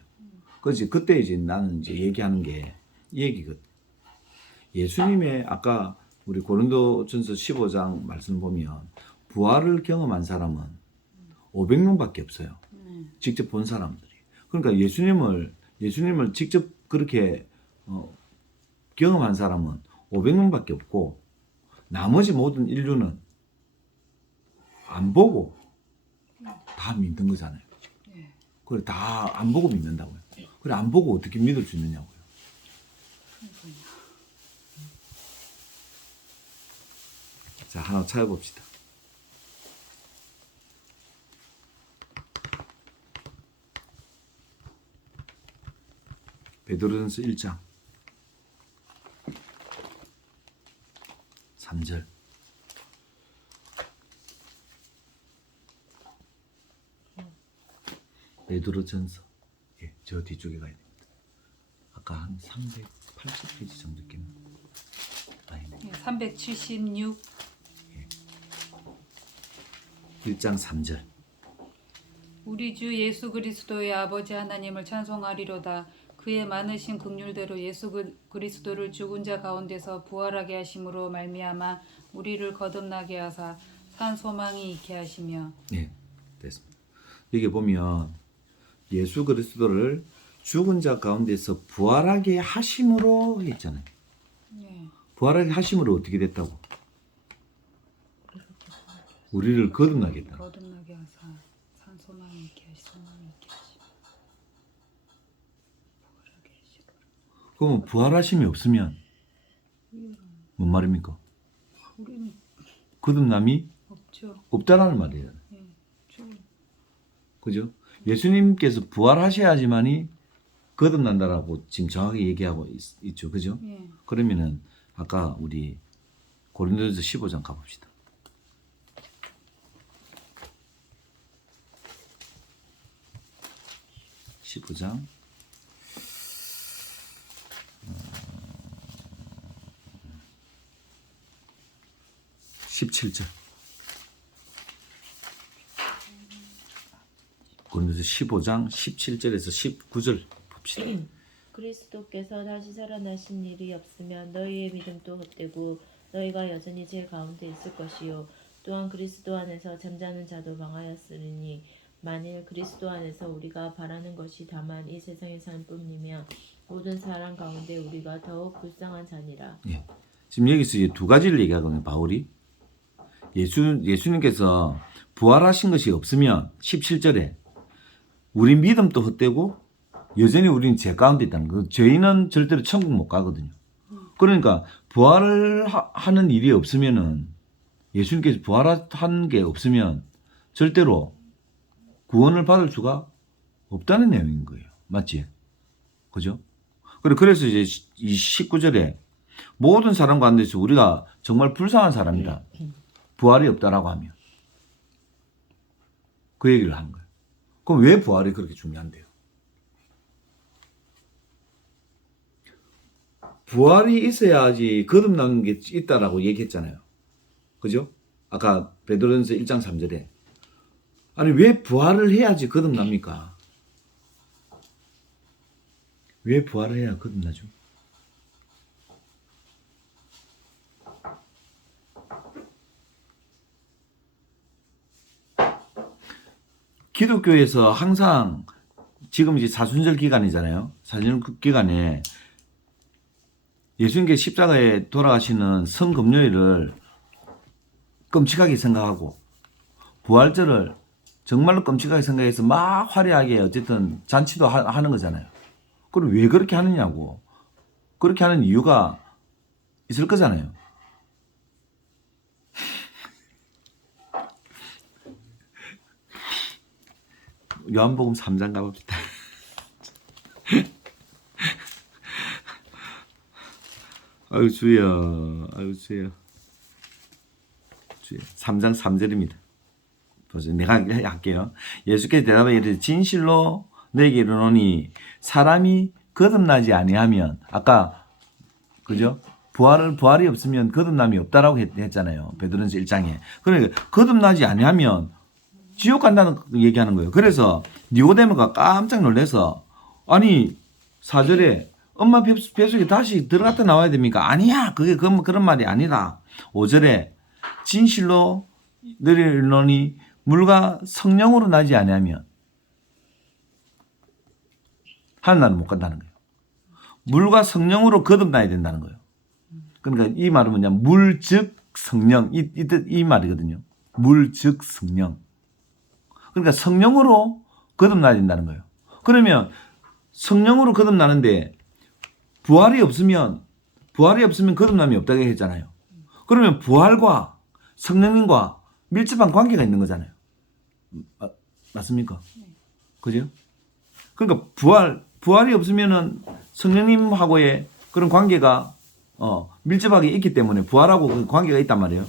그래서 그때 이제 나는 이제 얘기하는 게 이 얘기거든. 예수님의 아까 우리 고린도전서 15장 말씀 보면 부활을 경험한 사람은 500명밖에 없어요. 직접 본 사람들이. 그러니까 예수님을 직접 그렇게 경험한 사람은 500명밖에 없고 나머지 모든 인류는 안 보고 다 믿는 거잖아요. 그래 다 안 보고 믿는다고요. 그래 안 보고 어떻게 믿을 수 있느냐고요. 자, 하나 찾아봅시다. 베드로전서 1장 3절. 베드로전서. 예, 저 뒤쪽에 가야 됩니다. 아까 한 380페이지 정도 겠네. 아니네. 376 1장 3절. 우리 주 예수 그리스도의 아버지 하나님을 찬송하리로다. 그의 많으신 긍휼대로 예수 그리스도를 죽은 자 가운데서 부활하게 하심으로 말미암아 우리를 거듭나게 하사 산 소망이 있게 하시며. 네, 됐습니다. 여기 보면 예수 그리스도를 죽은 자 가운데서 부활하게 하심으로 했잖아요. 네. 부활하게 하심으로 어떻게 됐다고? 우리를 거듭나게 했다. 거듭나게 하사 산 소망이 있게 하시며. 부활하게 하시도록. 그러면 부활하심이 없으면 뭔 말입니까? 우리는 거듭남이 없죠. 없다라는 말이에요. 예, 죽음. 그죠? 예수님께서 부활하셔야지만이 거듭난다라고 지금 정확히 얘기하고 있죠. 그죠? 예. 그러면은 아까 우리 고린도전서 15장 가봅시다. (15장) 17절. 고린도서 15장 17절에서 19절 봅시다. 그리스도께서 다시 살아나신 일이 없으면 너희의 믿음도 헛되고 너희가 여전히 죄 가운데 있을 것이요 또한 그리스도 안에서 잠자는 자도 망하였으니 만일 그리스도 안에서 우리가 바라는 것이 다만 이 세상의 삶뿐이면 모든 사람 가운데 우리가 더욱 불쌍한 자니라. 예. 지금 여기서 이제 두 가지를 얘기하거든요. 바울이 예수님께서 부활하신 것이 없으면 17절에 우리 믿음도 헛되고 여전히 우리는 죄 가운데 있다는 거. 죄인은 절대로 천국 못 가거든요. 그러니까 부활을 하는 일이 없으면은 예수님께서 부활한 게 없으면 절대로 구원을 받을 수가 없다는 내용인 거예요. 맞지? 그죠? 그래서 이제 이 19절에 모든 사람 가운데서 우리가 정말 불쌍한 사람이다. 부활이 없다라고 하면 그 얘기를 하는 거예요. 그럼 왜 부활이 그렇게 중요한데요? 부활이 있어야지 거듭나는 게 있다라고 얘기했잖아요. 그죠? 아까 베드로전서 1장 3절에 아니 왜 부활을 해야지 거듭납니까? 왜 부활을 해야 거듭나죠? 기독교에서 항상 지금 이제 사순절 기간이잖아요. 사순절 기간에 예수님께서 십자가에 돌아가시는 성금요일을 끔찍하게 생각하고 부활절을 정말로 끔찍하게 생각해서 막 화려하게 어쨌든 잔치도 하는 거잖아요. 그럼 왜 그렇게 하느냐고. 그렇게 하는 이유가 있을 거잖아요. 요한복음 3장 가봅시다. 아유 주여, 아유 주여. 3장 3절입니다. 보세요. 내가 할게요. 예수께서 대답하여 이르되 진실로 너에게 이르노니 사람이 거듭나지 아니하면 아까 그죠? 부활이 없으면 거듭남이 없다라고 했잖아요. 베드로전서 1장에. 그러니까 거듭나지 아니하면 지옥 간다는 얘기하는 거예요. 그래서 니고데모가 깜짝 놀라서 아니 4절에 엄마 뱃속에 다시 들어갔다 나와야 됩니까? 아니야. 그게 그런 말이 아니라 5절에 진실로 너희는 물과 성령으로 나지 아니하면 하늘나라는 못 간다는 거예요. 물과 성령으로 거듭나야 된다는 거예요. 그러니까 이 말은 뭐냐? 물 즉 성령 이 말이거든요. 물 즉 성령. 그러니까 성령으로 거듭나야 된다는 거예요. 그러면 성령으로 거듭나는데 부활이 없으면 거듭남이 없다고 했잖아요. 그러면 부활과 성령님과 밀접한 관계가 있는 거잖아요. 맞습니까? 그죠? 그러니까 부활이 없으면은 성령님하고의 그런 관계가 밀접하게 있기 때문에 부활하고 그 관계가 있단 말이에요.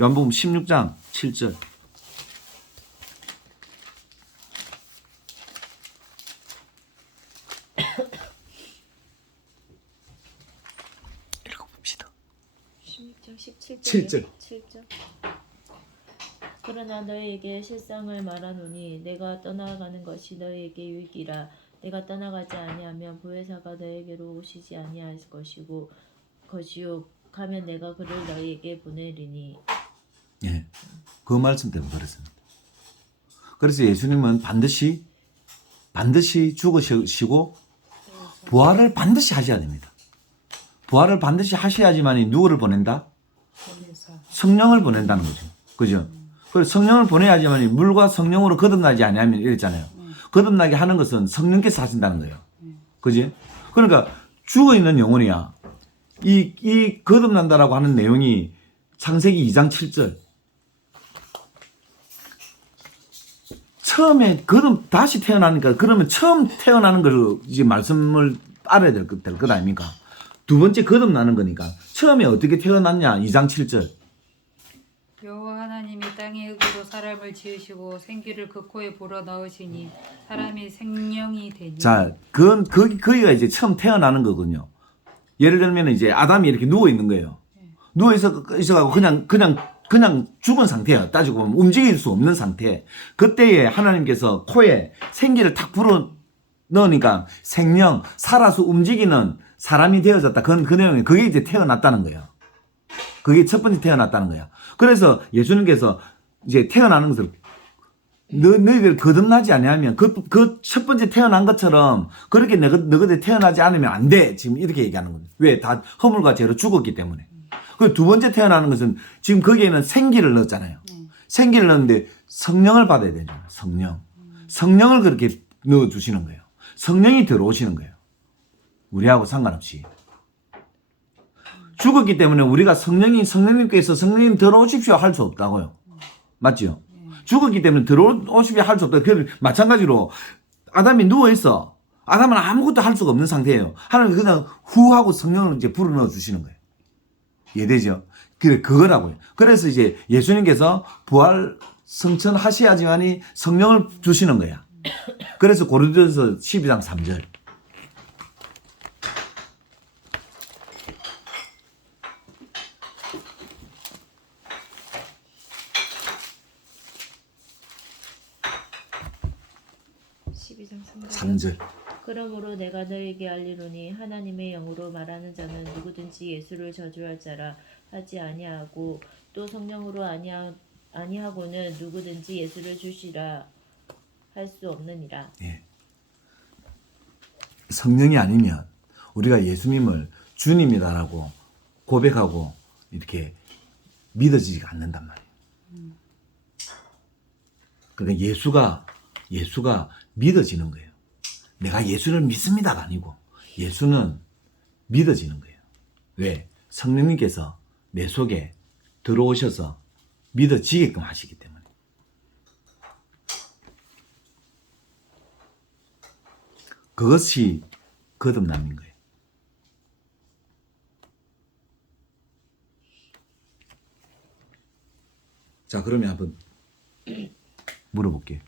요한복음 16장 7절. 읽어봅시다. 16장 17절. 7절. 7절. 그러나 너희에게 실상을 말하노니 내가 떠나가는 것이 너희에게 유익이라. 내가 떠나가지 아니하면 보혜사가 너희에게로 오시지 아니할 것이요 가면 내가 그를 너희에게 보내리니. 예, 그 말씀 때문에 그렇습니다. 그래서 예수님은 반드시 죽으시고 부활을 반드시 하셔야 됩니다. 부활을 반드시 하셔야지만이 누구를 보낸다? 성령을 보낸다는 거죠. 그죠? 그래서 성령을 보내야지만이 물과 성령으로 거듭나지 아니하면 이랬잖아요. 거듭나게 하는 것은 성령께서 하신다는 거예요. 그지? 그러니까 죽어 있는 영혼이야. 이 거듭난다라고 하는 내용이 창세기 2장 7절. 처음에 다시 태어나니까 그러면 처음 태어나는 걸 이제 말씀을 알아야 될 것 아닙니까? 두 번째 거듭나는 거니까 처음에 어떻게 태어났냐? 2장 7절. 여호와 하나님이 땅의 흙으로 사람을 지으시고 생기를 그 코에 불어 넣으시니 사람이 생명이 되니. 자, 거기가 이제 처음 태어나는 거거든요. 예를 들면 이제 아담이 이렇게 누워 있는 거예요. 누워 있어가고 그냥 그냥 죽은 상태야. 따지고 보면 움직일 수 없는 상태. 그때에 하나님께서 코에 생기를 탁 불어 넣으니까 생명, 살아서 움직이는 사람이 되어졌다. 그 내용이 그게 이제 태어났다는 거예요. 그게 첫 번째 태어났다는 거예요. 그래서 예수님께서 이제 태어나는 것을 너희들 거듭나지 아니하면 그 첫 번째 태어난 것처럼 그렇게 너희들 태어나지 않으면 안 돼. 지금 이렇게 얘기하는 거예요. 왜? 다 허물과 죄로 죽었기 때문에. 그 두 번째 태어나는 것은 지금 거기에는 생기를 넣었잖아요. 생기를 넣었는데 성령을 받아야 되잖아요. 성령. 성령을 그렇게 넣어주시는 거예요. 성령이 들어오시는 거예요. 우리하고 상관없이. 죽었기 때문에 우리가 성령님께서 성령님 들어오십시오 할 수 없다고요. 맞죠? 죽었기 때문에 들어오십시오 할 수 없다. 마찬가지로 아담이 누워있어. 아담은 아무것도 할 수가 없는 상태예요. 하나님 그냥 후 하고 성령을 이제 불어넣어 주시는 거예요. 이해되죠? 그거라고요. 그래서 이제 예수님께서 부활 성천하셔야지만이 성령을 주시는 거야. 그래서 고린도전서 12장 3절. 삼절 그러므로 내가 너에게 알리노니 하나님의 영으로 말하는 자는 누구든지 예수를 저주할 자라 하지 아니하고 또 성령으로 아니하고는 누구든지 예수를 주시라 할 수 없느니라. 예. 성령이 아니면 우리가 예수님을 주님이다라고 고백하고 이렇게 믿어지지가 않는단 말이에요. 그러니까 예수가 믿어지는 거예요. 내가 예수를 믿습니다가 아니고 예수는 믿어지는 거예요. 왜? 성령님께서 내 속에 들어오셔서 믿어지게끔 하시기 때문에. 그것이 거듭남인 거예요. 자, 그러면 한번 물어볼게요.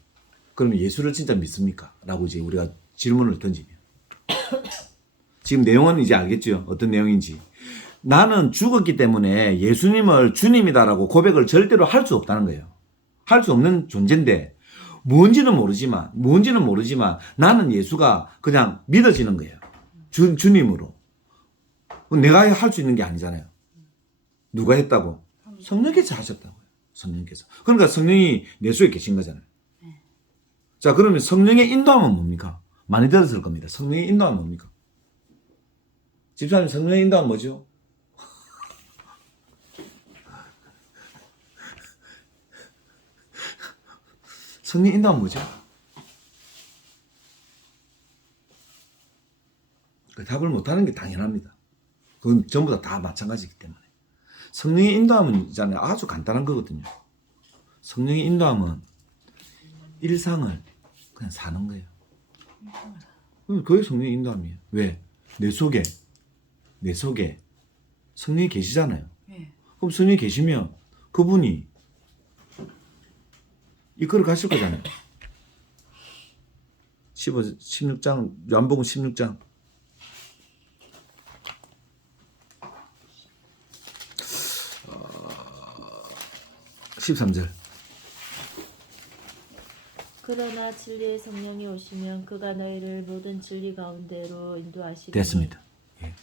그러면 예수를 진짜 믿습니까? 라고 이제 우리가 질문을 던지면. 지금 내용은 이제 알겠죠? 어떤 내용인지. 나는 죽었기 때문에 예수님을 주님이다라고 고백을 절대로 할 수 없다는 거예요. 할 수 없는 존재인데, 뭔지는 모르지만 나는 예수가 그냥 믿어지는 거예요. 주님으로. 내가 할 수 있는 게 아니잖아요. 누가 했다고? 성령께서 하셨다고요. 성령께서. 그러니까 성령이 내 속에 계신 거잖아요. 자, 그러면 성령의 인도함은 뭡니까? 많이 들었을 겁니다. 성령의 인도함은 뭡니까? 집사님, 성령의 인도함은 뭐죠? 성령 인도함은 뭐죠? 그 답을 못하는 게 당연합니다. 그건 전부 다 마찬가지이기 때문에. 성령의 인도함은 있잖아요. 아주 간단한 거거든요. 성령의 인도함은 일상을 그냥 사는 거예요. 그게 성령의 인도함이에요. 왜? 내 속에 성령이 계시잖아요. 그럼 성령이 계시면 그분이 이끌어 가실 거잖아요. 16장, 요한복음 16장. 13절. 그러나 진리의 성령이 오시면 그가 너희를 모든 진리 가운데로 인도하시리니. 됐습니다. 예.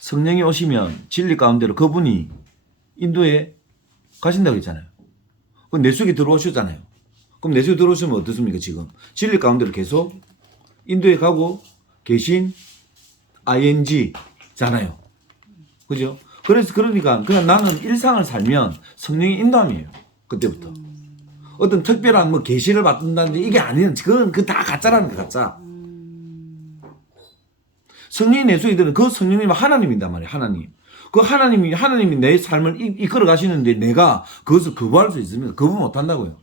성령이 오시면 진리 가운데로 그분이 인도에 가신다고 했잖아요. 그럼 내 속에 들어오셨잖아요. 그럼 내 속에 들어오시면 어떻습니까? 지금 진리 가운데로 계속 인도에 가고 계신 ing잖아요. 그죠? 그러니까 그냥 나는 일상을 살면 성령의 인도함이에요. 그때부터. 어떤 특별한 뭐 계시를 받는다든지 이게 아니에요. 그건 다 가짜라는 거 가짜. 성령이 내 속에 들은 그 성령님은 하나님이단 말이에요. 하나님. 그 하나님이 내 삶을 이끌어 가시는데 내가 그것을 거부할 수 있습니까? 거부 못 한다고요.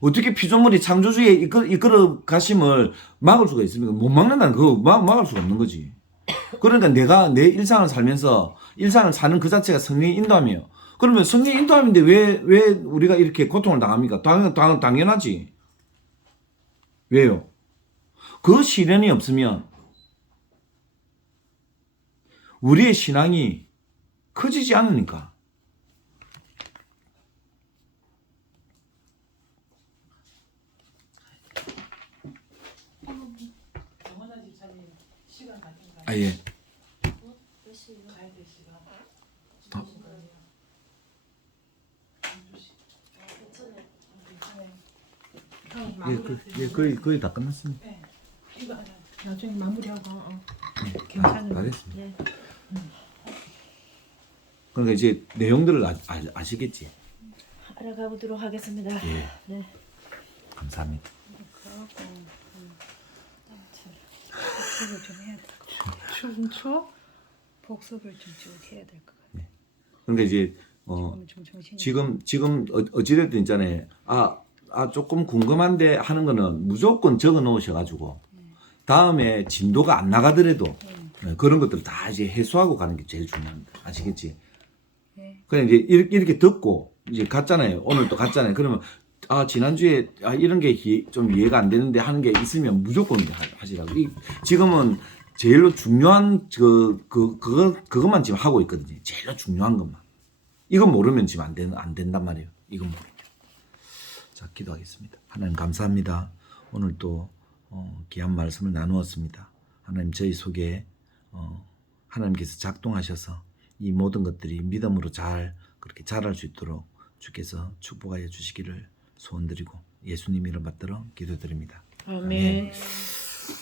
어떻게 피조물이 창조주에 이끌어 가심을 막을 수가 있습니까? 못 막는다는 그거 막을 수가 없는 거지. 그러니까 내가 내 일상을 살면서 일상을 사는 그 자체가 성령의 인도함이에요. 그러면 성령의 인도함인데 왜 우리가 이렇게 고통을 당합니까? 당연하지. 왜요? 그 시련이 없으면 우리의 신앙이 커지지 않으니까. 아 예. 거의 다 끝났습니다. 이거 나중에 마무리하고 다 됐습니다. 네. 그러니까 이제 내용들을 아시겠지? 알아가 보도록 하겠습니다. 예. 네. 감사합니다. 그러고 복습을 좀 해야 될 것 같아. 춤춰? 복습을 좀 쭉 해야 될 것 같아. 그러니까 이제 좀 정신이 지금 어찌됐든 있잖아요. 조금 궁금한데 하는 거는 무조건 적어 놓으셔가지고 다음에 진도가 안 나가더라도 그런 것들 다 이제 해소하고 가는 게 제일 중요합니다. 아시겠지? 네. 그냥 이제 이렇게 듣고 이제 갔잖아요. 오늘 또 갔잖아요. 그러면 지난주에 이런 게 좀 이해가 안 되는데 하는 게 있으면 무조건 하시라고. 지금은 제일로 중요한 그것만 지금 하고 있거든요. 제일로 중요한 것만. 이건 모르면 지금 안 된단 말이에요. 이건 모르면. 자, 기도하겠습니다. 하나님 감사합니다. 오늘 또 귀한 말씀을 나누었습니다. 하나님 저희 속에 하나님께서 작동하셔서 이 모든 것들이 믿음으로 잘 그렇게 자랄 수 있도록 주께서 축복하여 주시기를 소원드리고 예수님 이름 받들어 기도드립니다. 아멘.